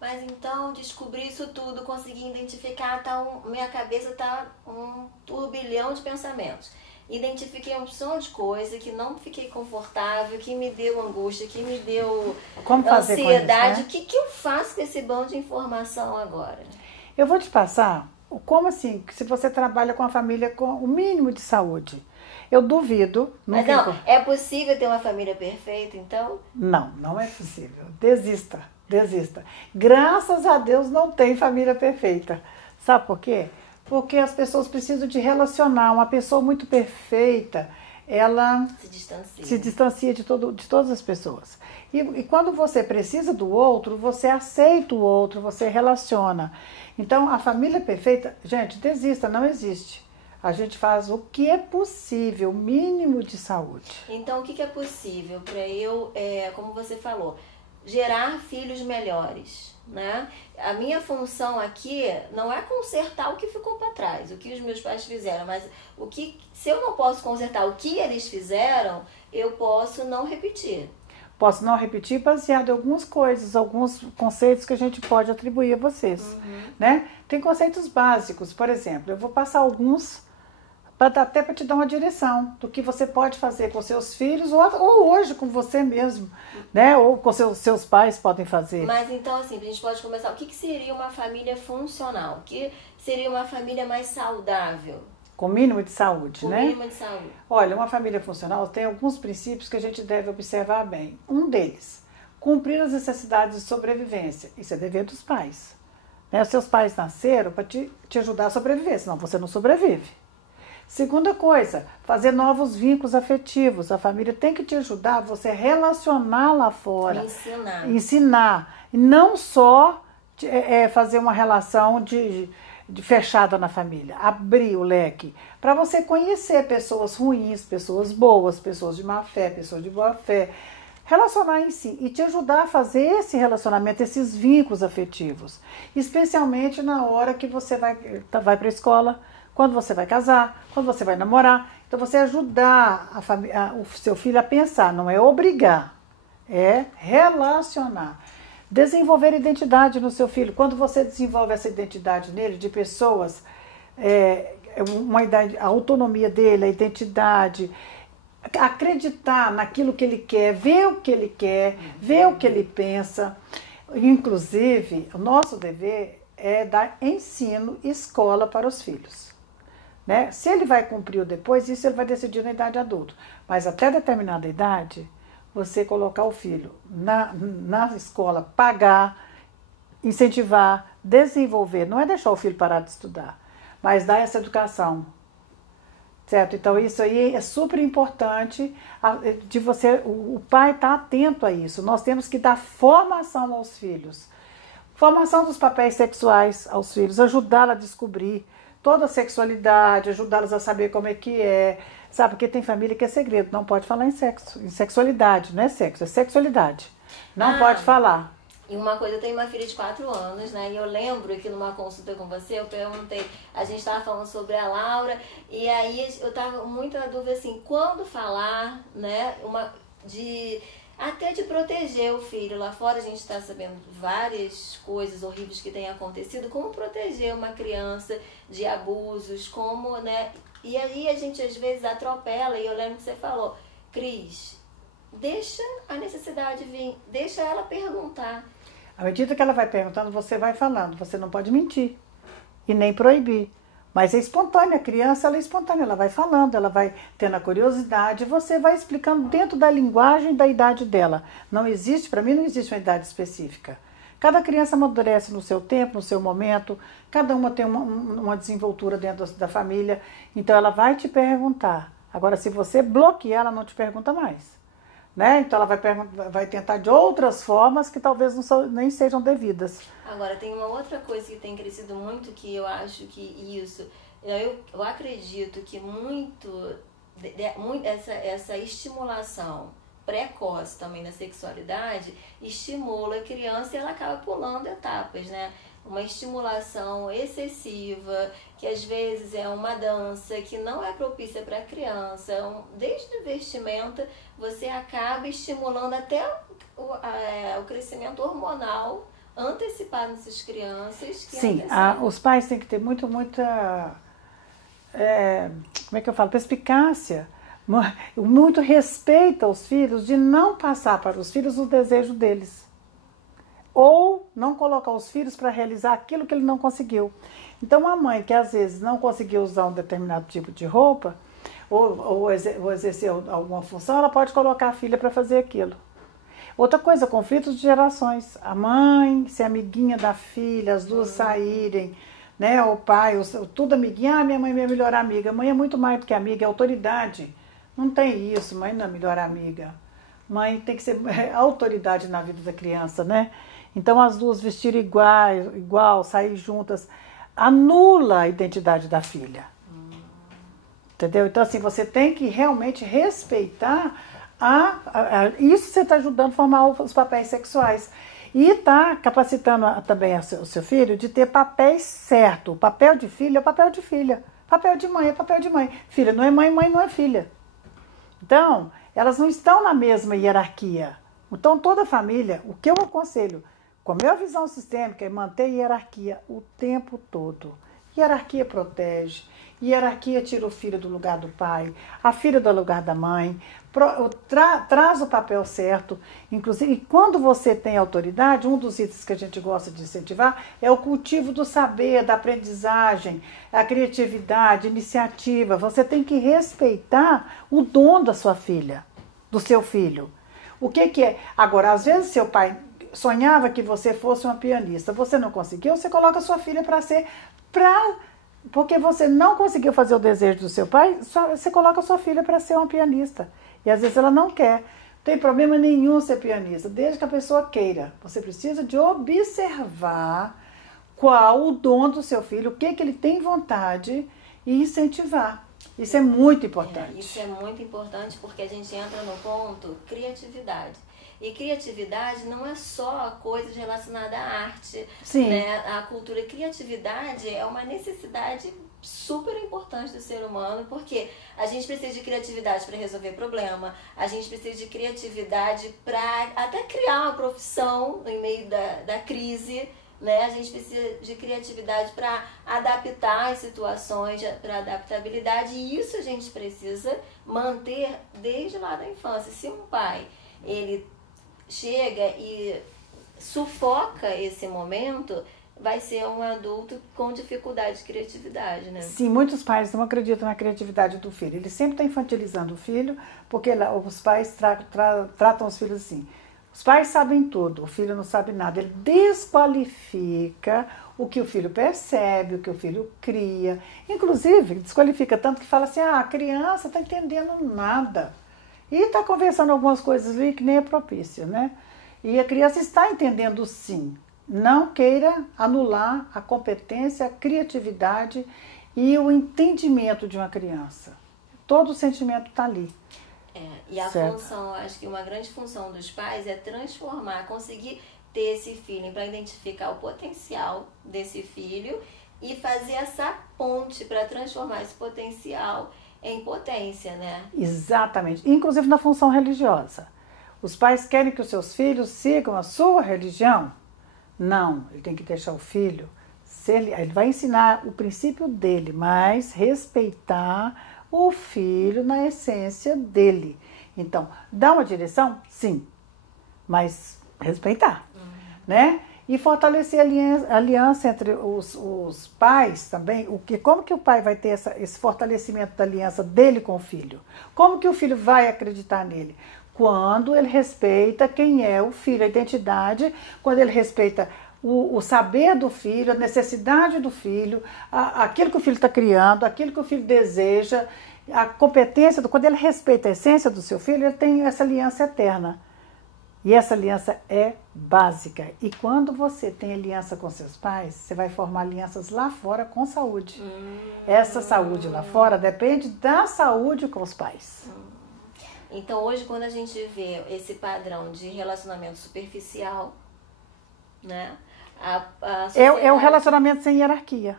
Mas então, descobrir isso tudo, conseguir identificar, minha cabeça está um turbilhão de pensamentos. Identifiquei uma opção de coisa que não fiquei confortável, que me deu angústia, que me deu ansiedade. O que eu faço com esse bando de informação agora? Eu vou te passar como assim, se você trabalha com a família com o mínimo de saúde. Eu duvido. Mas não, é possível ter uma família perfeita, então? Não é possível. Desista. Graças a Deus não tem família perfeita. Sabe por quê? Porque as pessoas precisam de relacionar. Uma pessoa muito perfeita, ela se distancia de todas as pessoas. E quando você precisa do outro, você aceita o outro, você relaciona. Então, a família perfeita, gente, desista, não existe. A gente faz o que é possível, o mínimo de saúde. Então, o que é possível para eu, como você falou, gerar filhos melhores, né? A minha função aqui não é consertar o que ficou para trás, o que os meus pais fizeram, mas se eu não posso consertar o que eles fizeram, eu posso não repetir. Posso não repetir baseado em algumas coisas, alguns conceitos que a gente pode atribuir a vocês, né? Tem conceitos básicos, por exemplo, eu vou passar alguns até para te dar uma direção do que você pode fazer com seus filhos ou hoje com você mesmo, né? Ou com seus pais podem fazer. Mas então, assim, a gente pode começar. O que seria uma família funcional? O que seria uma família mais saudável? Com mínimo de saúde, Com né? mínimo de saúde. Olha, uma família funcional tem alguns princípios que a gente deve observar bem. Um deles, cumprir as necessidades de sobrevivência. Isso é dever dos pais. Né? Os seus pais nasceram para te ajudar a sobreviver, senão você não sobrevive. Segunda coisa, fazer novos vínculos afetivos. A família tem que te ajudar a você relacionar lá fora. Ensinar. E não só fazer uma relação de fechada na família. Abrir o leque. Para você conhecer pessoas ruins, pessoas boas, pessoas de má fé, pessoas de boa fé. Relacionar em si e te ajudar a fazer esse relacionamento, esses vínculos afetivos. Especialmente na hora que você vai para a escola, quando você vai casar, quando você vai namorar. Então você ajudar o seu filho a pensar, não é obrigar, é relacionar. Desenvolver identidade no seu filho. Quando você desenvolve essa identidade nele, de pessoas, a autonomia dele, a identidade, acreditar naquilo que ele quer, ver o que ele quer, ver o que ele pensa. Inclusive, o nosso dever é dar ensino e escola para os filhos. Né? Se ele vai cumprir depois, isso ele vai decidir na idade adulta. Mas até determinada idade, você colocar o filho na escola, pagar, incentivar, desenvolver. Não é deixar o filho parar de estudar, mas dar essa educação. Certo? Então isso aí é super importante de você, o pai estar atento a isso. Nós temos que dar formação aos filhos. Formação dos papéis sexuais aos filhos, ajudá-los a descobrir toda a sexualidade, ajudá-los a saber como é que é. Sabe, porque tem família que é segredo, não pode falar em sexo, em sexualidade, não é sexo, é sexualidade. Não pode falar. E uma coisa, eu tenho uma filha de 4 anos, né? E eu lembro que numa consulta com você, eu perguntei, a gente estava falando sobre a Laura, e aí eu estava muito na dúvida assim, quando falar, né? Até de proteger o filho. Lá fora a gente está sabendo várias coisas horríveis que têm acontecido, como proteger uma criança de abusos, como, né? E aí a gente às vezes atropela, e eu lembro que você falou, Cris, deixa a necessidade vir, deixa ela perguntar. À medida que ela vai perguntando, você vai falando, você não pode mentir e nem proibir. Mas é espontânea, a criança ela é espontânea, ela vai falando, ela vai tendo a curiosidade, você vai explicando dentro da linguagem da idade dela. Não existe, para mim não existe uma idade específica. Cada criança amadurece no seu tempo, no seu momento, cada uma tem uma desenvoltura dentro da família, então ela vai te perguntar. Agora, se você bloquear, ela não te pergunta mais. Né? Então ela vai tentar de outras formas que talvez nem sejam devidas. Agora, tem uma outra coisa que tem crescido muito, que eu acho que isso, eu acredito que essa estimulação precoce também da sexualidade estimula a criança e ela acaba pulando etapas, né? Uma estimulação excessiva, que às vezes é uma dança que não é propícia para a criança. Desde o vestimenta, você acaba estimulando até o crescimento hormonal antecipado nessas crianças. Sim, os pais têm que ter muita como é que eu falo? Perspicácia, muito respeito aos filhos, de não passar para os filhos o desejo deles. Ou não colocar os filhos para realizar aquilo que ele não conseguiu. Então, a mãe que às vezes não conseguiu usar um determinado tipo de roupa, ou exercer alguma função, ela pode colocar a filha para fazer aquilo. Outra coisa, conflitos de gerações. A mãe ser amiguinha da filha, as duas saírem, né? O pai, tudo amiguinha. Minha mãe é minha melhor amiga. Mãe é muito mais do que amiga, é autoridade. Não tem isso, mãe não é melhor amiga. Mãe tem que ser autoridade na vida da criança, né? Então as duas vestirem igual, sair juntas, anula a identidade da filha. Entendeu? Então assim, você tem que realmente respeitar isso você está ajudando a formar os papéis sexuais. E está capacitando também o seu filho de ter papéis certos. O papel de filho é o papel de filha. Papel de mãe é papel de mãe. Filha não é mãe, mãe não é filha. Então, elas não estão na mesma hierarquia. Então, toda família, o que eu aconselho, com a minha visão sistêmica, é manter hierarquia o tempo todo. Hierarquia protege, hierarquia tira o filho do lugar do pai, a filha do lugar da mãe, traz o papel certo. Inclusive, e quando você tem autoridade, um dos itens que a gente gosta de incentivar é o cultivo do saber, da aprendizagem, a criatividade, a iniciativa. Você tem que respeitar o dom da sua filha, do seu filho. O que é? Agora, às vezes seu pai sonhava que você fosse uma pianista, você não conseguiu, você coloca sua filha para ser, porque você não conseguiu fazer o desejo do seu pai, você coloca sua filha para ser uma pianista. E às vezes ela não quer. Não tem problema nenhum ser pianista, desde que a pessoa queira. Você precisa de observar qual o dom do seu filho, o que ele tem vontade e incentivar. Isso é muito importante. Isso é muito importante porque a gente entra no ponto criatividade. E criatividade não é só coisas relacionadas à arte, né? À cultura. Criatividade é uma necessidade super importante do ser humano, porque a gente precisa de criatividade para resolver problema, a gente precisa de criatividade para até criar uma profissão em meio da crise, né? A gente precisa de criatividade para adaptar as situações, para adaptabilidade, e isso a gente precisa manter desde lá da infância. Se um pai, ele chega e sufoca esse momento, vai ser um adulto com dificuldade de criatividade, né? Sim, muitos pais não acreditam na criatividade do filho. Ele sempre está infantilizando o filho, porque os pais tratam os filhos assim. Os pais sabem tudo, o filho não sabe nada. Ele desqualifica o que o filho percebe, o que o filho cria. Inclusive, desqualifica tanto que fala assim, a criança está entendendo nada. E está conversando algumas coisas ali que nem é propício, né? E a criança está entendendo sim. Não queira anular a competência, a criatividade e o entendimento de uma criança. Todo o sentimento está ali. E a função, acho que uma grande função dos pais é transformar, conseguir ter esse feeling para identificar o potencial desse filho e fazer essa ponte para transformar esse potencial em potência, né? Exatamente. Inclusive na função religiosa. Os pais querem que os seus filhos sigam a sua religião? Não, ele tem que deixar o filho, ele vai ensinar o princípio dele, mas respeitar o filho na essência dele. Então, dá uma direção? Sim, mas respeitar, né? E fortalecer a aliança entre os pais também. Como que o pai vai ter esse fortalecimento da aliança dele com o filho? Como que o filho vai acreditar nele? Quando ele respeita quem é o filho, a identidade, quando ele respeita o saber do filho, a necessidade do filho, aquilo que o filho está criando, aquilo que o filho deseja, a competência, quando ele respeita a essência do seu filho, ele tem essa aliança eterna. E essa aliança é básica. E quando você tem aliança com seus pais, você vai formar alianças lá fora com saúde. Essa saúde lá fora depende da saúde com os pais. Então hoje quando a gente vê esse padrão de relacionamento superficial, né? É um relacionamento sem hierarquia.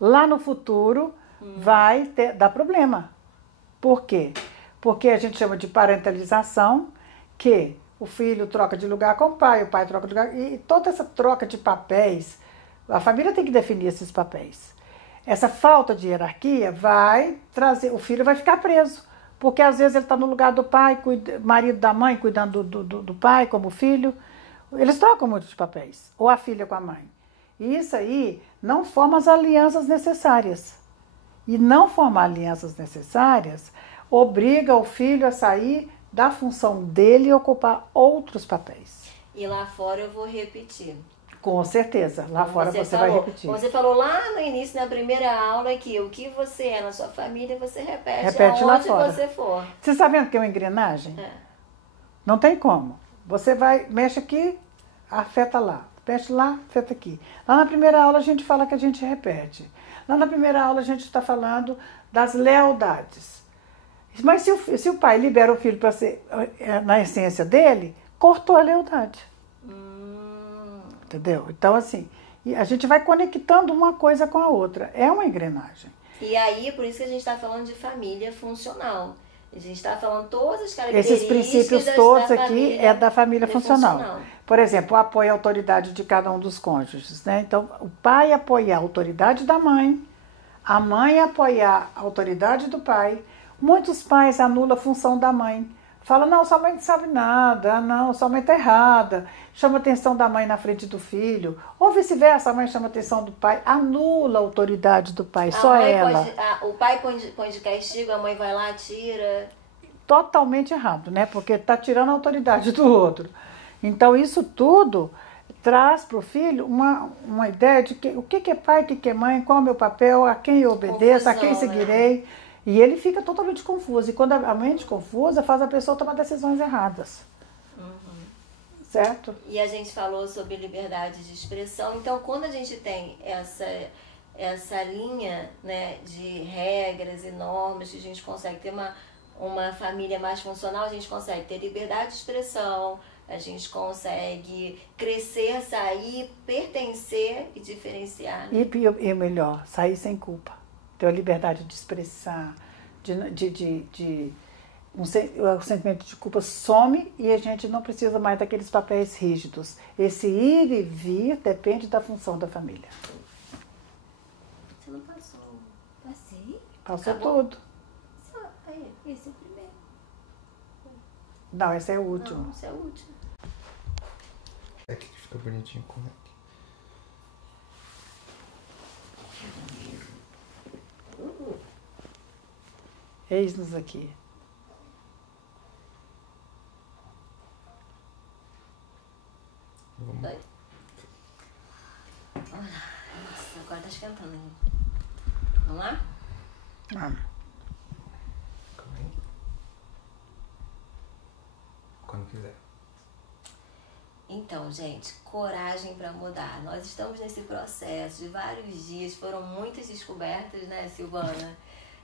Lá no futuro vai dar problema. Por quê? Porque a gente chama de parentalização, que o filho troca de lugar com o pai troca de lugar, e toda essa troca de papéis, a família tem que definir esses papéis. Essa falta de hierarquia vai trazer, o filho vai ficar preso, porque às vezes ele está no lugar do pai, marido da mãe, cuidando do pai como filho. Eles trocam muito de papéis, ou a filha com a mãe. E isso aí não forma as alianças necessárias. E não formar alianças necessárias obriga o filho a sair da função dele e ocupar outros papéis. E lá fora eu vou repetir. Com certeza, lá fora você vai repetir. Você falou lá no início, na primeira aula, que o que você é na sua família, você repete lá aonde fora. você for. Você está vendo que é uma engrenagem? Não tem como. Você mexe aqui, afeta lá. Mexe lá, afeta aqui. Lá na primeira aula a gente fala que a gente repete. Lá na primeira aula a gente está falando das lealdades. Mas se o pai libera o filho para ser na essência dele, cortou a lealdade. Entendeu? Então, assim, a gente vai conectando uma coisa com a outra. É uma engrenagem. E aí, por isso que a gente está falando de família funcional. A gente está falando todas as características. Esses princípios todos aqui é da família funcional. Por exemplo, o apoio à autoridade de cada um dos cônjuges, né? Então, o pai apoiar a autoridade da mãe, a mãe apoiar a autoridade do pai. Muitos pais anulam a função da mãe. Fala, não, sua mãe não sabe nada, não, sua mãe está errada. Chama a atenção da mãe na frente do filho. Ou vice-versa, a mãe chama a atenção do pai, anula a autoridade do pai, só ela. O pai põe de castigo, a mãe vai lá, tira. Totalmente errado, né? Porque está tirando a autoridade do outro. Então, isso tudo traz para o filho uma ideia de o que é pai, o que é mãe, qual é o meu papel, a quem eu obedeço, a quem seguirei. Né? E ele fica totalmente confuso. E quando a mente confusa, faz a pessoa tomar decisões erradas. Certo? E a gente falou sobre liberdade de expressão. Então, quando a gente tem essa linha, né, de regras e normas, que a gente consegue ter uma família mais funcional, a gente consegue ter liberdade de expressão, a gente consegue crescer, sair, pertencer e diferenciar. Né? E melhor, sair sem culpa. Ter a liberdade de expressar, o sentimento de culpa some e a gente não precisa mais daqueles papéis rígidos. Esse ir e vir depende da função da família. Você não passou? Passei? Passou tudo. Aí, esse é o primeiro. Não, esse é o último. Não, esse é o último. É que fica bonitinho com o Eis-nos aqui. Vai. Nossa, agora tá esquentando ainda. Vamos lá? Vamos. Calma aí. Quando quiser. Então, gente, coragem para mudar. Nós estamos nesse processo de vários dias, foram muitas descobertas, né, Silvana?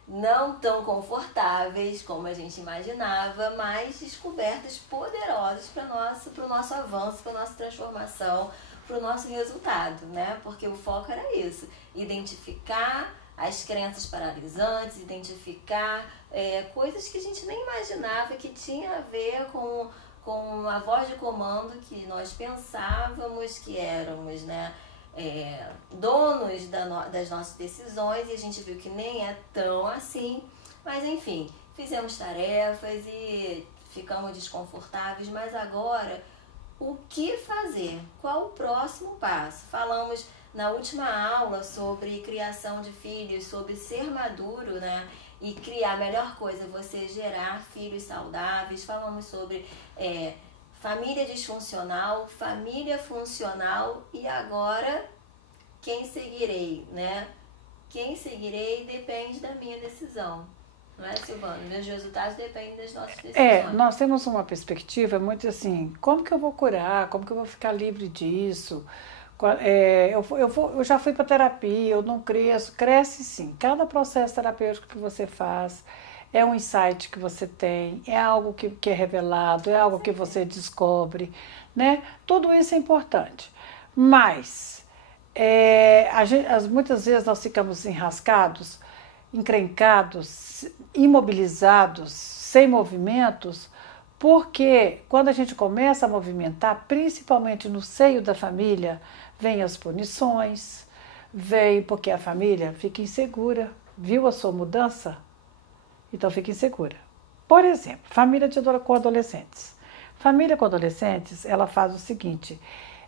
Não tão confortáveis como a gente imaginava, mas descobertas poderosas para o nosso avanço, para a nossa transformação, para o nosso resultado, né? Porque o foco era isso, identificar as crenças paralisantes, identificar coisas que a gente nem imaginava que tinha a ver com a voz de comando que nós pensávamos que éramos, né? Donos das nossas decisões, e a gente viu que nem é tão assim, mas enfim, fizemos tarefas e ficamos desconfortáveis, mas agora o que fazer? Qual o próximo passo? Falamos na última aula sobre criação de filhos, sobre ser maduro, né? E criar a melhor coisa, você gerar filhos saudáveis. Falamos sobre família disfuncional, família funcional, e agora quem seguirei, né? Quem seguirei depende da minha decisão. Não é, Silvana? Meus resultados dependem das nossas decisões. Nós temos uma perspectiva muito assim, como que eu vou curar? Como que eu vou ficar livre disso? Eu já fui para terapia, eu não cresço. Cresce sim. Cada processo terapêutico que você faz é um insight que você tem, é algo que é revelado, é algo que você descobre, né? Tudo isso é importante. Mas muitas vezes nós ficamos enrascados, encrencados, imobilizados, sem movimentos, porque quando a gente começa a movimentar, principalmente no seio da família, vem as punições, vem porque a família fica insegura, viu a sua mudança? Então fica insegura. Por exemplo, família com adolescentes. Família com adolescentes, ela faz o seguinte,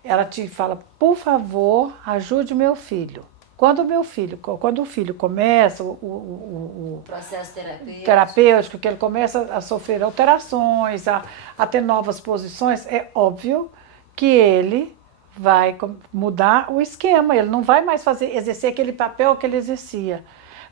ela te fala, por favor, ajude meu filho. Quando o filho começa o processo terapêutico, que ele começa a sofrer alterações, a ter novas posições, é óbvio que ele vai mudar o esquema, ele não vai mais exercer aquele papel que ele exercia.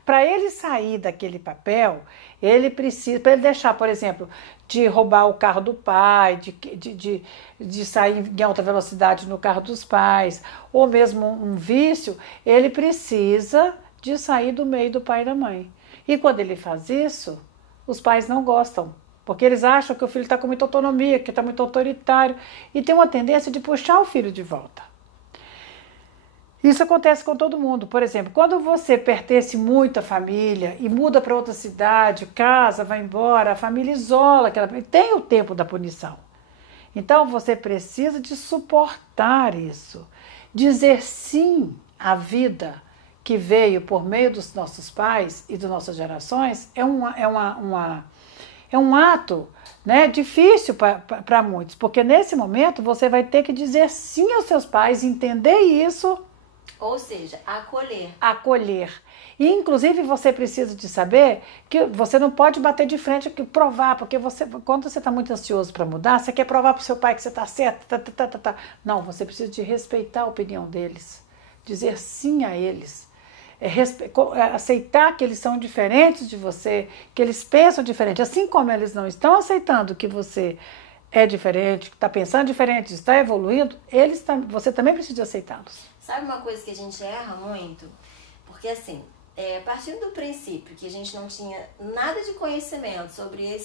Para ele sair daquele papel, ele precisa, para ele deixar, por exemplo, de roubar o carro do pai, de sair em alta velocidade no carro dos pais, ou mesmo um vício, ele precisa de sair do meio do pai e da mãe. E quando ele faz isso, os pais não gostam, porque eles acham que o filho está com muita autonomia, que está muito autoritário, e tem uma tendência de puxar o filho de volta. Isso acontece com todo mundo. Por exemplo, quando você pertence muito à família e muda para outra cidade, casa, vai embora, a família isola, tem o tempo da punição. Então você precisa de suportar isso. Dizer sim à vida que veio por meio dos nossos pais e das nossas gerações é um ato, né, difícil para muitos, porque nesse momento você vai ter que dizer sim aos seus pais, entender isso. Ou seja, acolher. Acolher. E, inclusive, você precisa de saber que você não pode bater de frente, provar, porque quando você está muito ansioso para mudar, você quer provar para o seu pai que você está certo. Não, você precisa de respeitar a opinião deles, dizer sim a eles, aceitar que eles são diferentes de você, que eles pensam diferente. Assim como eles não estão aceitando que você é diferente, que está pensando diferente, está evoluindo, você também precisa aceitá-los. Sabe uma coisa que a gente erra muito? Porque assim, partindo do princípio que a gente não tinha nada de conhecimento sobre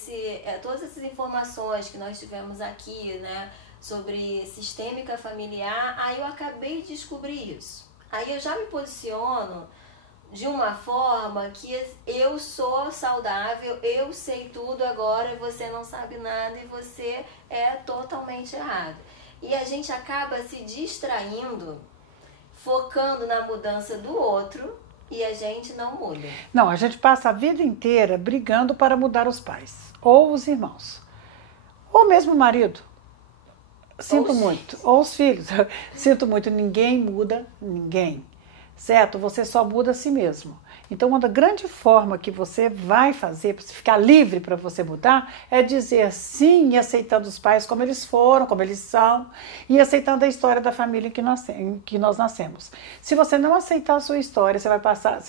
todas essas informações que nós tivemos aqui, né, sobre sistêmica familiar, aí eu acabei de descobrir isso. Aí eu já me posiciono de uma forma que eu sou saudável, eu sei tudo agora, você não sabe nada e você é totalmente errado. E a gente acaba se distraindo, focando na mudança do outro e a gente não muda. Não, a gente passa a vida inteira brigando para mudar os pais, ou os irmãos, ou mesmo o marido. Sinto muito. Ou os filhos. Sinto muito. Ninguém muda ninguém. Certo? Você só muda a si mesmo. Então, uma grande forma que você vai fazer para ficar livre para você mudar é dizer sim e aceitando os pais como eles foram, como eles são, e aceitando a história da família em que nós nascemos. Se você não aceitar a sua história, você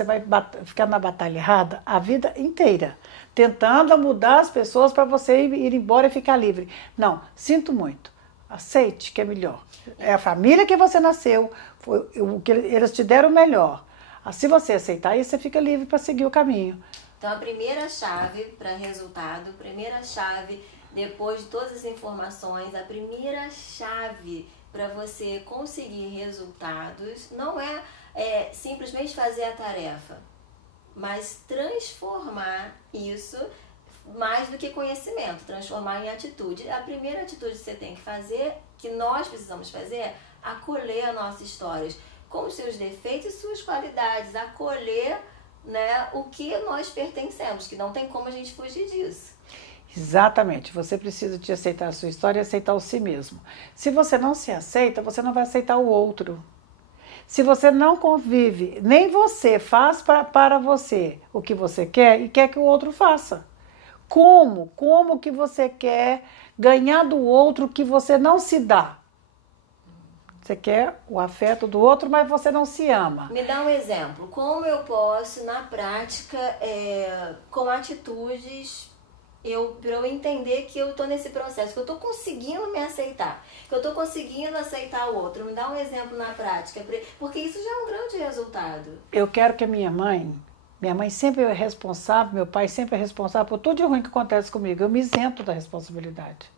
vai ficar na batalha errada a vida inteira, tentando mudar as pessoas para você ir embora e ficar livre. Não, sinto muito. Aceite que é melhor. É a família que você nasceu, o que eles te deram melhor. Se você aceitar isso, você fica livre para seguir o caminho. Então, a primeira chave para resultado, primeira chave, depois de todas as informações, a primeira chave para você conseguir resultados não é simplesmente fazer a tarefa, mas transformar isso mais do que conhecimento, transformar em atitude. A primeira atitude que você tem que fazer, que nós precisamos fazer, é acolher as nossas histórias, com os seus defeitos e suas qualidades, acolher, né, o que nós pertencemos, que não tem como a gente fugir disso. Exatamente, você precisa de aceitar a sua história e aceitar o si mesmo. Se você não se aceita, você não vai aceitar o outro. Se você não convive, nem você faz para você o que você quer e quer que o outro faça. Como? Como que você quer ganhar do outro o que você não se dá? Você quer o afeto do outro, mas você não se ama. Me dá um exemplo. Como eu posso, na prática, com atitudes, para eu entender que eu estou nesse processo, que eu estou conseguindo me aceitar, que eu estou conseguindo aceitar o outro? Me dá um exemplo na prática, porque isso já é um grande resultado. Eu quero que a minha mãe sempre é responsável, meu pai sempre é responsável por tudo de ruim que acontece comigo. Eu me isento da responsabilidade.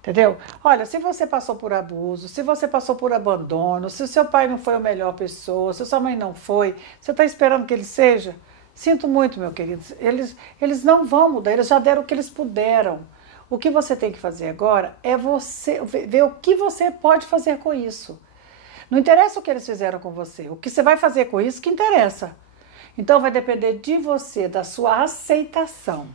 Entendeu? Olha, se você passou por abuso, se você passou por abandono, se o seu pai não foi a melhor pessoa, se sua mãe não foi, você está esperando que ele seja? Sinto muito, meu querido. Eles não vão mudar, eles já deram o que eles puderam. O que você tem que fazer agora é você ver o que você pode fazer com isso. Não interessa o que eles fizeram com você, o que você vai fazer com isso que interessa. Então vai depender de você, da sua aceitação,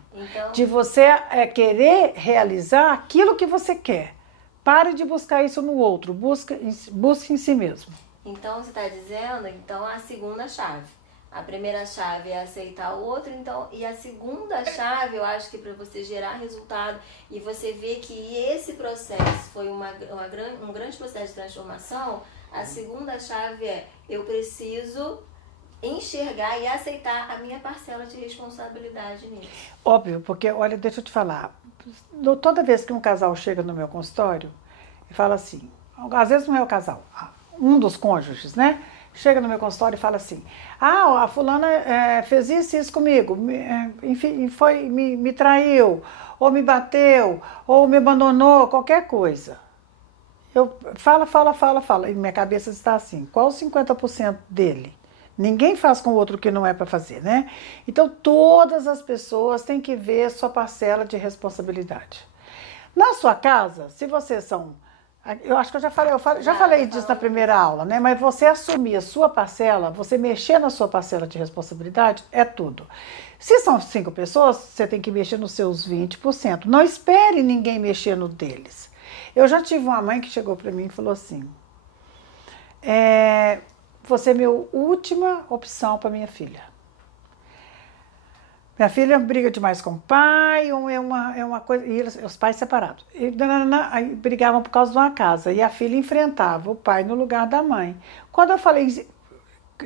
de você querer realizar aquilo que você quer. Pare de buscar isso no outro, busque em si mesmo. Então você está dizendo, a segunda chave. A primeira chave é aceitar o outro, e a segunda chave, eu acho que para você gerar resultado e você ver que esse processo foi um grande processo de transformação, a segunda chave é: eu preciso enxergar e aceitar a minha parcela de responsabilidade nisso. Óbvio, porque, olha, deixa eu te falar, toda vez que um casal chega no meu consultório e fala assim, às vezes não é o casal, um dos cônjuges, né, chega no meu consultório e fala assim, a fulana fez isso comigo, enfim, me traiu, ou me bateu, ou me abandonou, qualquer coisa. eu fala, e minha cabeça está assim, qual os 50% dele? Ninguém faz com o outro o que não é para fazer, né? Então, todas as pessoas têm que ver sua parcela de responsabilidade. Na sua casa, se vocês são... Eu acho que eu já falei disso na primeira aula, né? Mas você assumir a sua parcela, você mexer na sua parcela de responsabilidade, é tudo. Se são 5 pessoas, você tem que mexer nos seus 20%. Não espere ninguém mexer no deles. Eu já tive uma mãe que chegou para mim e falou assim... Você é minha última opção para minha filha. Minha filha briga demais com o pai, é uma coisa... E os pais separados. Aí brigavam por causa de uma casa. E a filha enfrentava o pai no lugar da mãe. Quando eu falei,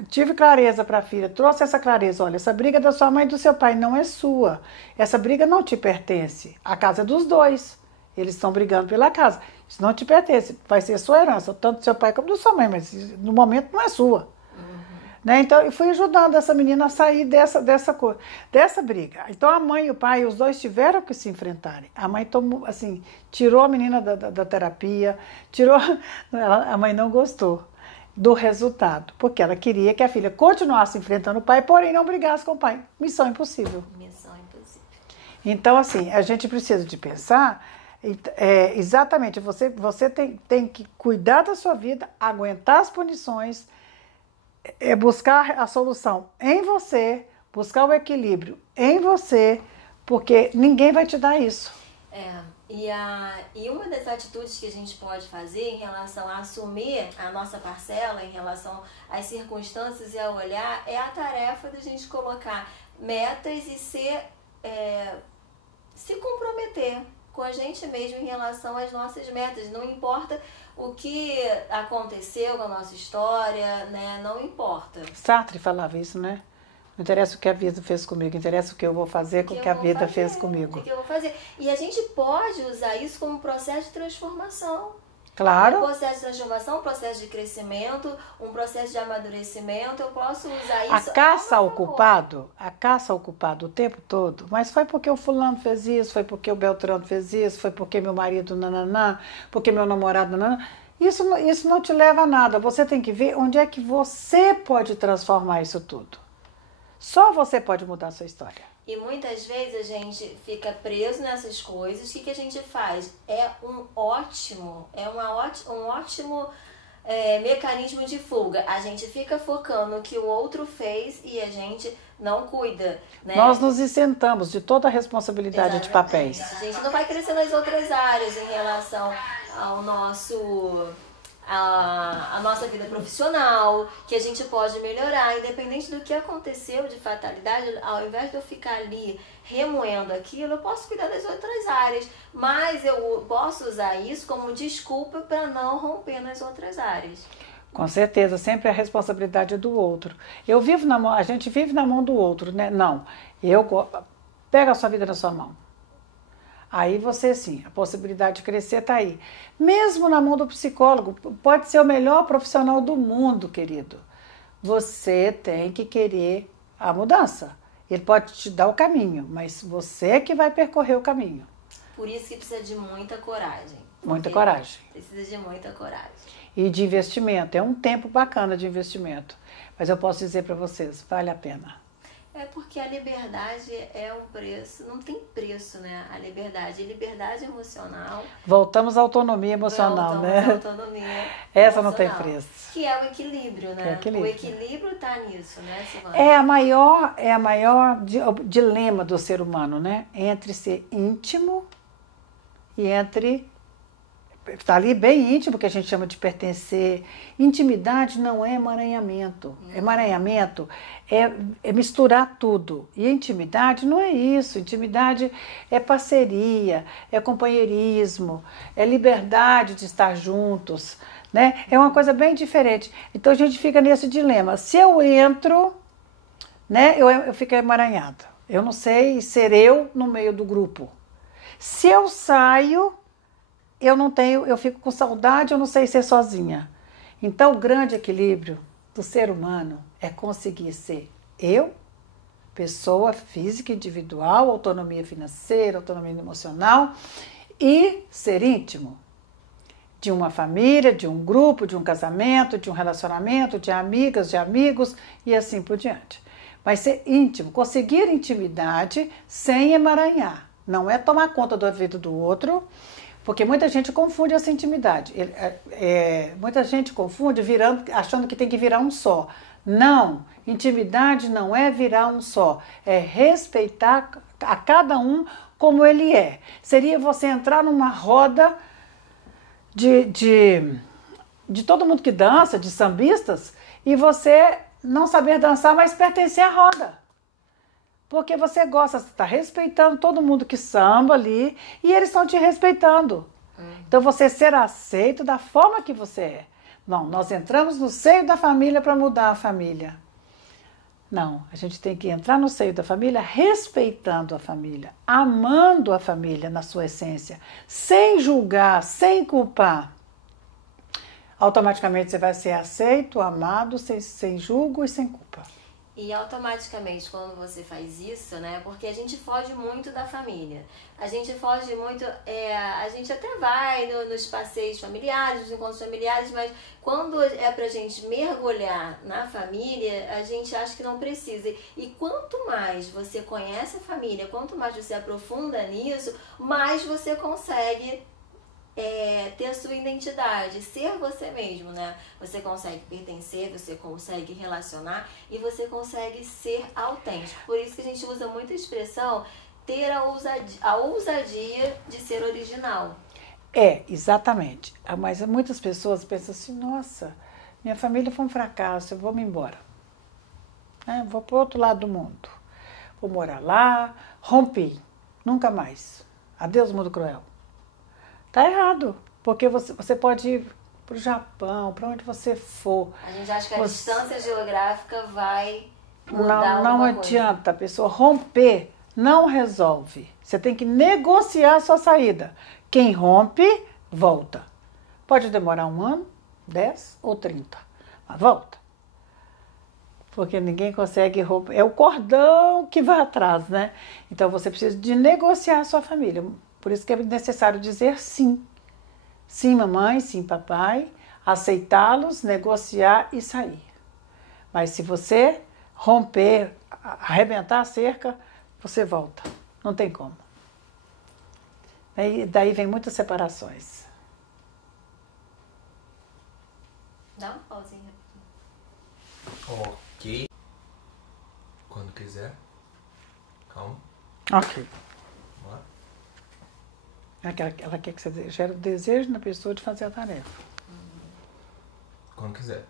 tive clareza para a filha, trouxe essa clareza. Olha, essa briga da sua mãe e do seu pai não é sua. Essa briga não te pertence. A casa é dos dois. Eles estão brigando pela casa. Isso não te pertence. Vai ser sua herança, tanto do seu pai como da sua mãe, mas no momento não é sua. Né? Então, eu fui ajudando essa menina a sair dessa briga. Então, a mãe e o pai, os dois tiveram que se enfrentarem. A mãe tomou, assim, tirou a menina da terapia, a mãe não gostou do resultado, porque ela queria que a filha continuasse enfrentando o pai, porém não brigasse com o pai. Missão impossível. Missão impossível. Então, assim, a gente precisa de pensar... exatamente, você tem que cuidar da sua vida, aguentar as punições, buscar a solução em você, buscar o equilíbrio em você, porque ninguém vai te dar isso. E uma das atitudes que a gente pode fazer em relação a assumir a nossa parcela, em relação às circunstâncias e a olhar, é a tarefa da gente colocar metas e se comprometer com a gente mesmo em relação às nossas metas. Não importa o que aconteceu com a nossa história, né? Não importa. Sartre falava isso, né? Não interessa o que a vida fez comigo, interessa o que eu vou fazer com o que a vida fez comigo. O que eu vou fazer. E a gente pode usar isso como um processo de transformação. Claro. Um processo de transformação, um processo de crescimento, um processo de amadurecimento. Eu posso usar isso. A caça ao culpado o tempo todo, mas foi porque o fulano fez isso, foi porque o Beltrano fez isso, foi porque meu marido nananã, porque meu namorado nananã. Isso não te leva a nada. Você tem que ver onde é que você pode transformar isso tudo. Só você pode mudar a sua história. E muitas vezes a gente fica preso nessas coisas. O que a gente faz? Um ótimo mecanismo de fuga. A gente fica focando no que o outro fez e a gente não cuida, né? Nós nos isentamos de toda a responsabilidade. Exatamente. De papéis. A gente não vai crescer nas outras áreas em relação ao a nossa vida profissional, que a gente pode melhorar, independente do que aconteceu de fatalidade. Ao invés de eu ficar ali remoendo aquilo, eu posso cuidar das outras áreas, mas eu posso usar isso como desculpa para não romper nas outras áreas. Com certeza, sempre a responsabilidade é do outro. A gente vive na mão do outro, né? Não, pega a sua vida na sua mão. Aí você, sim, a possibilidade de crescer está aí. Mesmo na mão do psicólogo, pode ser o melhor profissional do mundo, querido. Você tem que querer a mudança. Ele pode te dar o caminho, mas você é que vai percorrer o caminho. Por isso que precisa de muita coragem. Muita coragem. Precisa de muita coragem. E de investimento. É um tempo bacana de investimento. Mas eu posso dizer para vocês, vale a pena. É porque a liberdade é um preço, não tem preço, né? A liberdade emocional. Voltamos à autonomia emocional, né? À autonomia Essa emocional, não tem preço. Que é o equilíbrio, né? O equilíbrio está nisso, né, Silvana? É a maior dilema do ser humano, né? Entre ser íntimo e entre... Está ali bem íntimo, que a gente chama de pertencer. Intimidade não é emaranhamento. Emaranhamento é misturar tudo. E intimidade não é isso. Intimidade é parceria, é companheirismo, é liberdade de estar juntos, né? É uma coisa bem diferente. Então a gente fica nesse dilema. Se eu entro, né, eu fico emaranhada. Eu não sei ser eu no meio do grupo. Se eu saio... eu fico com saudade, eu não sei ser sozinha. Então, o grande equilíbrio do ser humano é conseguir ser eu, pessoa física, individual, autonomia financeira, autonomia emocional, e ser íntimo. de uma família, de um grupo, de um casamento, de um relacionamento, de amigas, de amigos e assim por diante. Mas ser íntimo, conseguir intimidade sem emaranhar. Não é tomar conta da vida do outro, porque muita gente confunde essa intimidade. Muita gente confunde achando que tem que virar um só. Não, intimidade não é virar um só, é respeitar a cada um como ele é. Seria você entrar numa roda de todo mundo que dança, de sambistas, e você não saber dançar, mas pertencer à roda. Porque você gosta, você está respeitando todo mundo que samba ali, e eles estão te respeitando. Então você ser aceito da forma que você é. Não, nós entramos no seio da família para mudar a família. Não, a gente tem que entrar no seio da família respeitando a família, amando a família na sua essência, sem julgar, sem culpar. Automaticamente você vai ser aceito, amado, sem julgo e sem culpa. E automaticamente quando você faz isso, né? Porque a gente foge muito da família. A gente foge muito, a gente até vai nos passeios familiares, nos encontros familiares, mas quando é pra gente mergulhar na família, a gente acha que não precisa. E quanto mais você conhece a família, quanto mais você aprofunda nisso, mais você consegue ter a sua identidade, ser você mesmo, né? Você consegue pertencer, você consegue relacionar e você consegue ser autêntico. Por isso que a gente usa muito a expressão ter a ousadia de ser original. Exatamente. Mas muitas pessoas pensam assim, nossa, minha família foi um fracasso, eu vou me embora. Vou para o outro lado do mundo. Vou morar lá, rompi, nunca mais. Adeus, mundo cruel. Tá errado, porque você pode ir para o Japão, para onde você for. A gente acha que a distância geográfica vai mudar não adianta, a pessoa romper não resolve. Você tem que negociar a sua saída. Quem rompe, volta. Pode demorar 1 ano, 10 ou 30, mas volta. Porque ninguém consegue romper. É o cordão que vai atrás, né? Então você precisa de negociar a sua família. Por isso que é necessário dizer sim. Sim, mamãe, sim, papai. Aceitá-los, negociar e sair. Mas se você romper, arrebentar a cerca, você volta. Não tem como. Daí vem muitas separações. Dá uma pausinha. Ok. Quando quiser. Calma. Ok. Vamos lá. Ela quer que você gere o desejo na pessoa de fazer a tarefa. Quando quiser.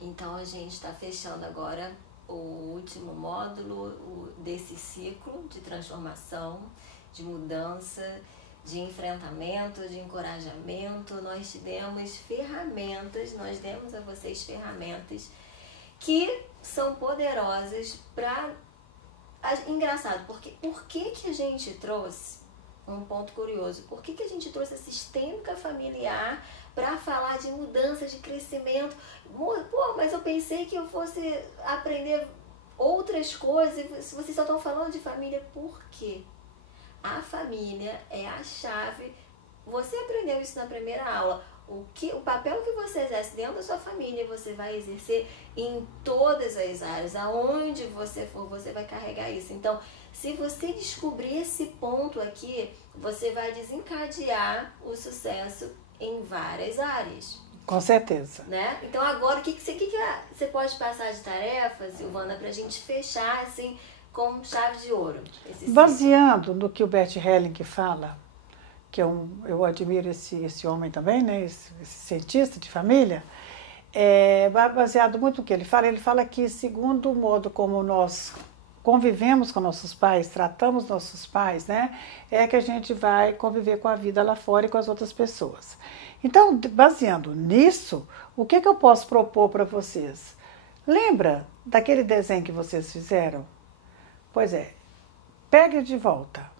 Então a gente está fechando agora o último módulo desse ciclo de transformação, de mudança, de enfrentamento, de encorajamento. Nós te demos ferramentas, nós demos a vocês ferramentas que são poderosas para... Engraçado, porque por que a gente trouxe, um ponto curioso, por que a gente trouxe a sistêmica familiar para falar de mudança, de crescimento? Pô, mas eu pensei que eu fosse aprender outras coisas, se vocês só estão falando de família, por quê? A família é a chave. Você aprendeu isso na primeira aula. O papel que você exerce dentro da sua família, você vai exercer em todas as áreas. Aonde você for, você vai carregar isso. Então, se você descobrir esse ponto aqui, você vai desencadear o sucesso em várias áreas. Com certeza. Né? Então, agora, o que você pode passar de tarefa, Silvana, para a gente fechar assim com chave de ouro? Baseando no que o Bert Helling fala, que eu admiro esse homem também, né? Esse cientista de família, baseado muito no que ele fala que segundo o modo como nós convivemos com nossos pais, tratamos nossos pais, né? É que a gente vai conviver com a vida lá fora e com as outras pessoas. Então, baseando nisso, o que eu posso propor para vocês? Lembra daquele desenho que vocês fizeram? Pois pegue de volta.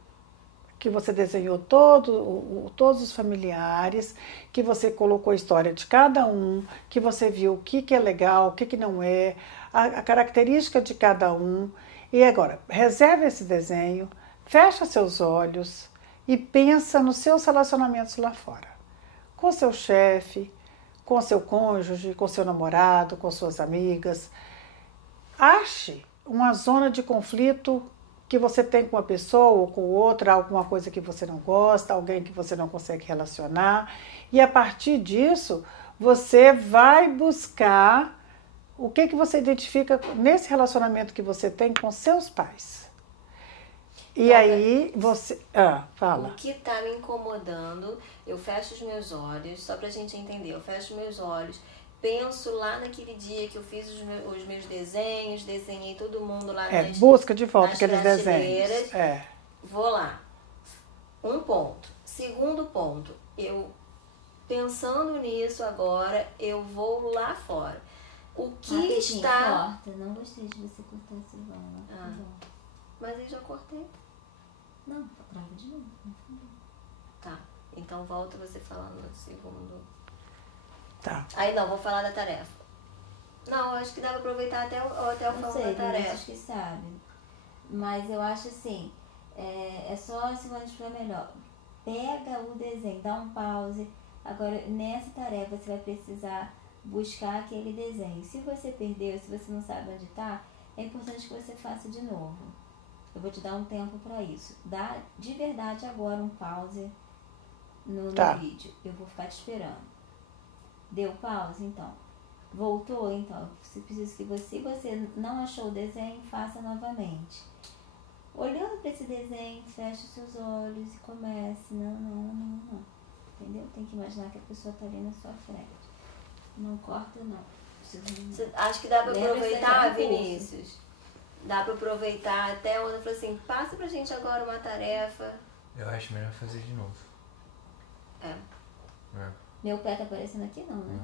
Que você desenhou todos os familiares, que você colocou a história de cada um, que você viu o que é legal, o que não é, a característica de cada um. E agora, reserve esse desenho, fecha seus olhos e pensa nos seus relacionamentos lá fora. Com seu chefe, com seu cônjuge, com seu namorado, com suas amigas. Ache uma zona de conflito que você tem com uma pessoa ou com outra, alguma coisa que você não gosta, alguém que você não consegue relacionar. E a partir disso, você vai buscar o que você identifica nesse relacionamento que você tem com seus pais. E aí você... fala. O que está me incomodando, eu fecho os meus olhos, só pra gente entender, eu fecho os meus olhos, penso lá naquele dia que eu fiz os meus desenhos, desenhei todo mundo lá nas busca de volta nas aqueles prateleiras. desenhos. Vou lá. Um ponto. Segundo ponto, eu pensando nisso agora, eu vou lá fora. O que está... Corta. Não gostei de você cortar esse Silvana. Mas eu já cortei. Não, trava de novo. Tá. Então volta você falando no segundo. Tá. Aí não, vou falar da tarefa. Não, acho que dá pra aproveitar até o falar da tarefa. Não sei, que sabe. Mas eu acho assim, é só se você for melhor. Pega o desenho, dá um pause. Agora, nessa tarefa, você vai precisar buscar aquele desenho. Se você perdeu, se você não sabe onde está, é importante que você faça de novo. Eu vou te dar um tempo para isso. Dá de verdade agora um pause no vídeo. Eu vou ficar te esperando. Deu pause? Então. Voltou? Então. Se você não achou o desenho, faça novamente. Olhando para esse desenho, feche os seus olhos e comece. Não. Entendeu? Tem que imaginar que a pessoa está ali na sua frente. Não corta, não. Acho que dá para aproveitar, Vinícius. Dá para aproveitar até onde eu falei assim, passa pra gente agora uma tarefa. Eu acho melhor fazer de novo. Meu pé tá aparecendo aqui não, né?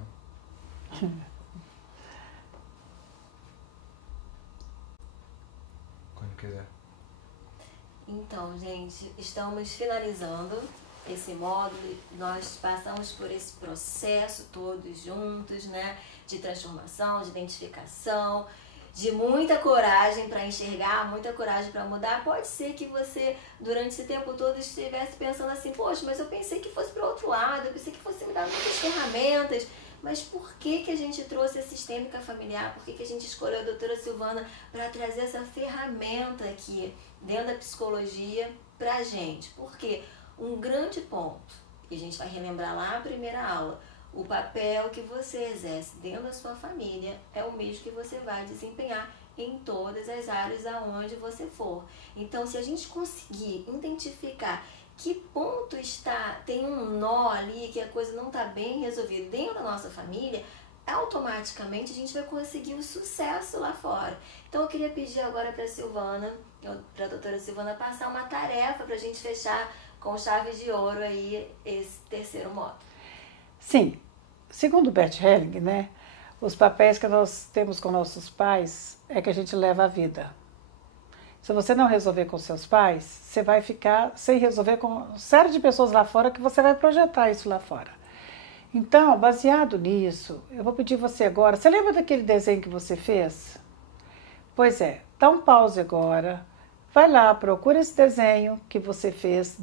Quando quiser. Então, gente, estamos finalizando esse módulo. Nós passamos por esse processo todos juntos, né? De transformação, de identificação, de muita coragem para enxergar, muita coragem para mudar. Pode ser que você, durante esse tempo todo, estivesse pensando assim, poxa, mas eu pensei que fosse para o outro lado, eu pensei que fosse me dar muitas ferramentas. Mas por que a gente trouxe a sistêmica familiar? Por que a gente escolheu a doutora Silvana para trazer essa ferramenta aqui dentro da psicologia para a gente? Porque um grande ponto, que a gente vai relembrar lá na primeira aula, o papel que você exerce dentro da sua família é o mesmo que você vai desempenhar em todas as áreas aonde você for. Então, se a gente conseguir identificar que ponto tem um nó ali, que a coisa não está bem resolvida dentro da nossa família, automaticamente a gente vai conseguir o sucesso lá fora. Então, eu queria pedir agora para a doutora Silvana, passar uma tarefa para a gente fechar com chave de ouro aí esse terceiro módulo. Sim, segundo Bert Helling, né, os papéis que nós temos com nossos pais é que a gente leva a vida. Se você não resolver com seus pais, você vai ficar sem resolver com uma série de pessoas lá fora que você vai projetar isso lá fora. Então, baseado nisso, eu vou pedir você agora, você lembra daquele desenho que você fez? Pois é, dá um pause agora, vai lá, procura esse desenho que você fez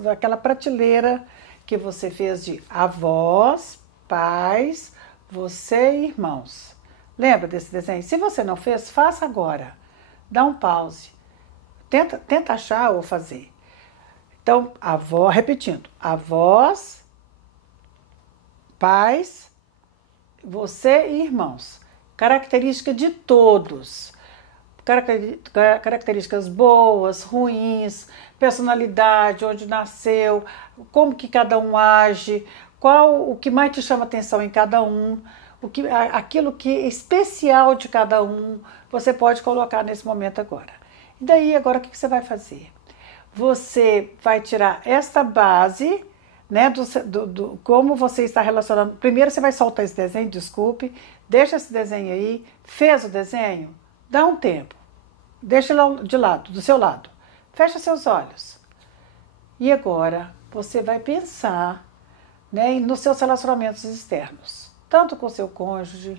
daquela prateleira que você fez de avós, pais, você e irmãos. Lembra desse desenho? Se você não fez, faça agora. Dá um pause. Tenta achar ou fazer. Então, repetindo, avós, pais, você e irmãos. Característica de todos. Características boas, ruins, personalidade, onde nasceu, como que cada um age, o que mais te chama atenção em cada um, aquilo que é especial de cada um, você pode colocar nesse momento agora. E daí, agora, o que você vai fazer? Você vai tirar esta base, né, como você está relacionando. Primeiro você vai soltar esse desenho, desculpe, deixa esse desenho aí, fez o desenho, dá um tempo, deixa ele de lado, do seu lado, fecha seus olhos. E agora você vai pensar, né, nos seus relacionamentos externos, tanto com seu cônjuge,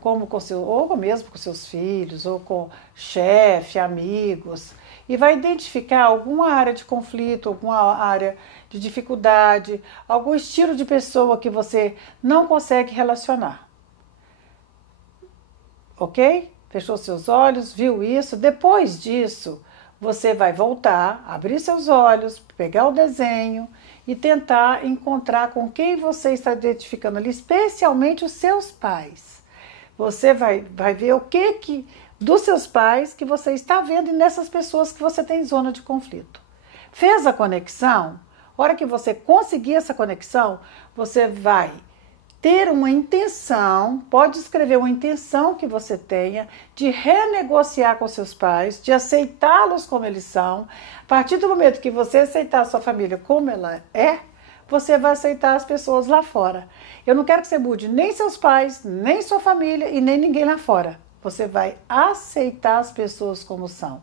como com ou mesmo com seus filhos, ou com chefe, amigos, e vai identificar alguma área de conflito, alguma área de dificuldade, algum estilo de pessoa que você não consegue relacionar. Ok? Fechou seus olhos, viu isso? Depois disso, você vai voltar, abrir seus olhos, pegar o desenho e tentar encontrar com quem você está identificando ali, especialmente os seus pais. Você vai ver o que dos seus pais que você está vendo e nessas pessoas que você tem zona de conflito. Fez a conexão? A hora que você conseguir essa conexão, você vai ter uma intenção, pode escrever uma intenção que você tenha de renegociar com seus pais, de aceitá-los como eles são. A partir do momento que você aceitar a sua família como ela é, você vai aceitar as pessoas lá fora. Eu não quero que você mude nem seus pais, nem sua família e nem ninguém lá fora. Você vai aceitar as pessoas como são.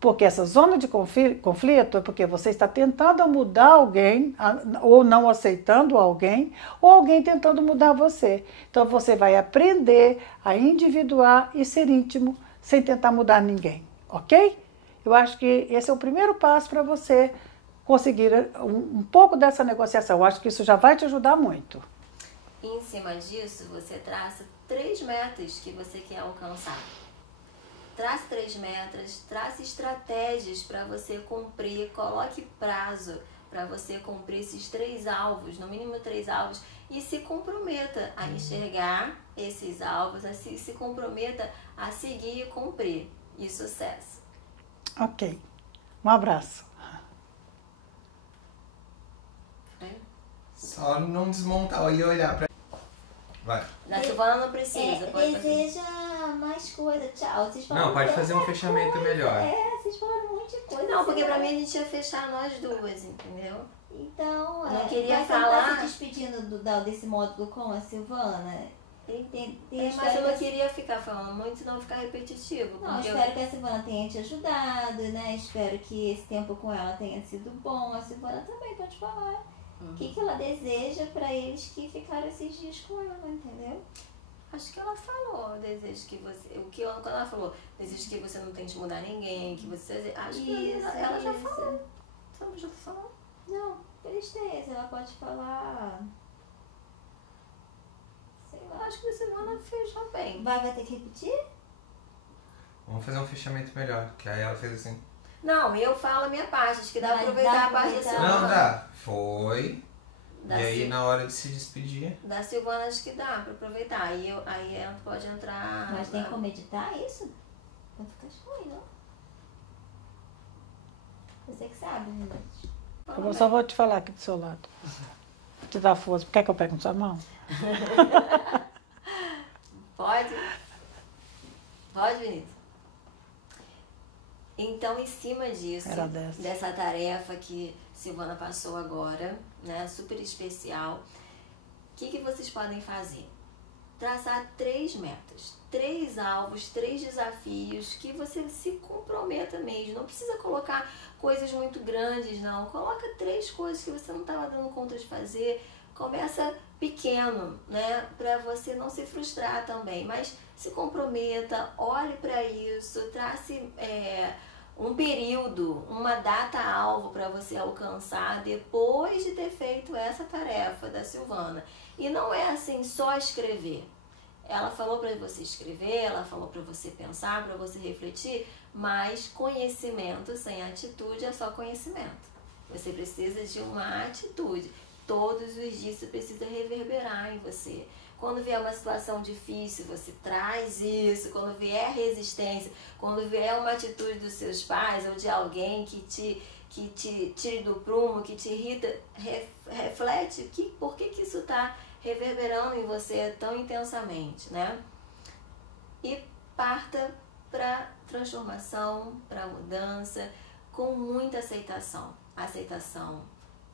Porque essa zona de conflito é porque você está tentando mudar alguém, ou não aceitando alguém, ou alguém tentando mudar você. Então você vai aprender a individuar e ser íntimo sem tentar mudar ninguém, ok? Eu acho que esse é o primeiro passo para você conseguir um pouco dessa negociação. Eu acho que isso já vai te ajudar muito. E em cima disso, você traça 3 metas que você quer alcançar. Trace 3 metas, trace estratégias para você cumprir, coloque prazo para você cumprir esses 3 alvos, no mínimo 3 alvos, e se comprometa a enxergar esses alvos, se comprometa a seguir e cumprir. E sucesso. Ok. Um abraço. Só não desmontar e olhar pra... Vai. Da Silvana não precisa. Deseja mais coisa. Tchau. Vocês Não, pode fazer um fechamento melhor. Vocês falaram um monte de coisa. Não, porque pra mim a gente ia fechar nós duas, entendeu? Então, não queria mas falar. Você tá se despedindo desse módulo com a Silvana? Mas eu não queria ficar falando muito, senão ficar repetitivo. Não, espero que a Silvana tenha te ajudado, né? Espero que esse tempo com ela tenha sido bom. A Silvana também pode falar. O que ela deseja pra eles que ficaram esses dias com ela, entendeu? Acho que ela falou, desejo que você... Quando ela falou, desejo que você não tente mudar ninguém, que você... Acho que ela já falou. Você não já falou? Não, tristeza, ela pode falar... Sei lá. Acho que a semana fechou bem. Vai ter que repetir? Vamos fazer um fechamento melhor, que aí ela fez assim. Não, eu falo a minha parte, acho que dá pra aproveitar a parte da Silvana. Não, dá. Foi. Da e aí na hora de se despedir. Da Silvana acho que dá pra aproveitar. Aí ela pode entrar. Mas tem como editar isso? Vai ficar escuro, não? Você que sabe, gente. Eu só vou te falar aqui do seu lado. Te dá força. Quer que eu pegue na sua mão? Pode? Pode, Vinícius? Então, em cima disso, dessa tarefa que Silvana passou agora, né, super especial, o que vocês podem fazer? Traçar 3 metas, 3 alvos, 3 desafios que você se comprometa mesmo. Não precisa colocar coisas muito grandes, não. Coloca 3 coisas que você não estava dando conta de fazer. Começa pequeno, né, para você não se frustrar também. Mas se comprometa, olhe para isso, trace um período, uma data-alvo para você alcançar depois de ter feito essa tarefa da Silvana. E não é assim só escrever. Ela falou para você escrever, ela falou para você pensar, para você refletir, mas conhecimento sem atitude é só conhecimento. Você precisa de uma atitude. Todos os dias isso precisa reverberar em você. Quando vier uma situação difícil, você traz isso. Quando vier resistência, quando vier uma atitude dos seus pais ou de alguém que te tire do prumo, que te irrita, reflete por que isso está reverberando em você tão intensamente, né? E parta para transformação, para mudança, com muita aceitação. Aceitação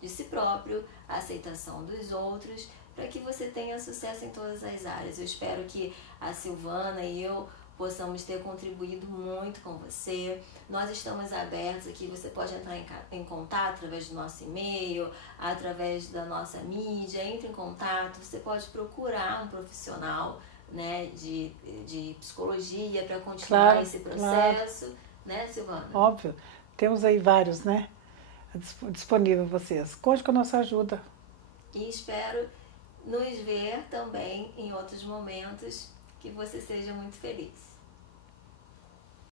de si próprio, aceitação dos outros, para que você tenha sucesso em todas as áreas. Eu espero que a Silvana e eu possamos ter contribuído muito com você. Nós estamos abertos aqui, você pode entrar em contato através do nosso e-mail, através da nossa mídia, entre em contato, você pode procurar um profissional, né, de psicologia para continuar Claro, esse processo, né, Silvana? Óbvio. Temos aí vários, né? Disponível vocês. Conte com a nossa ajuda. E espero nos ver também em outros momentos, que você seja muito feliz.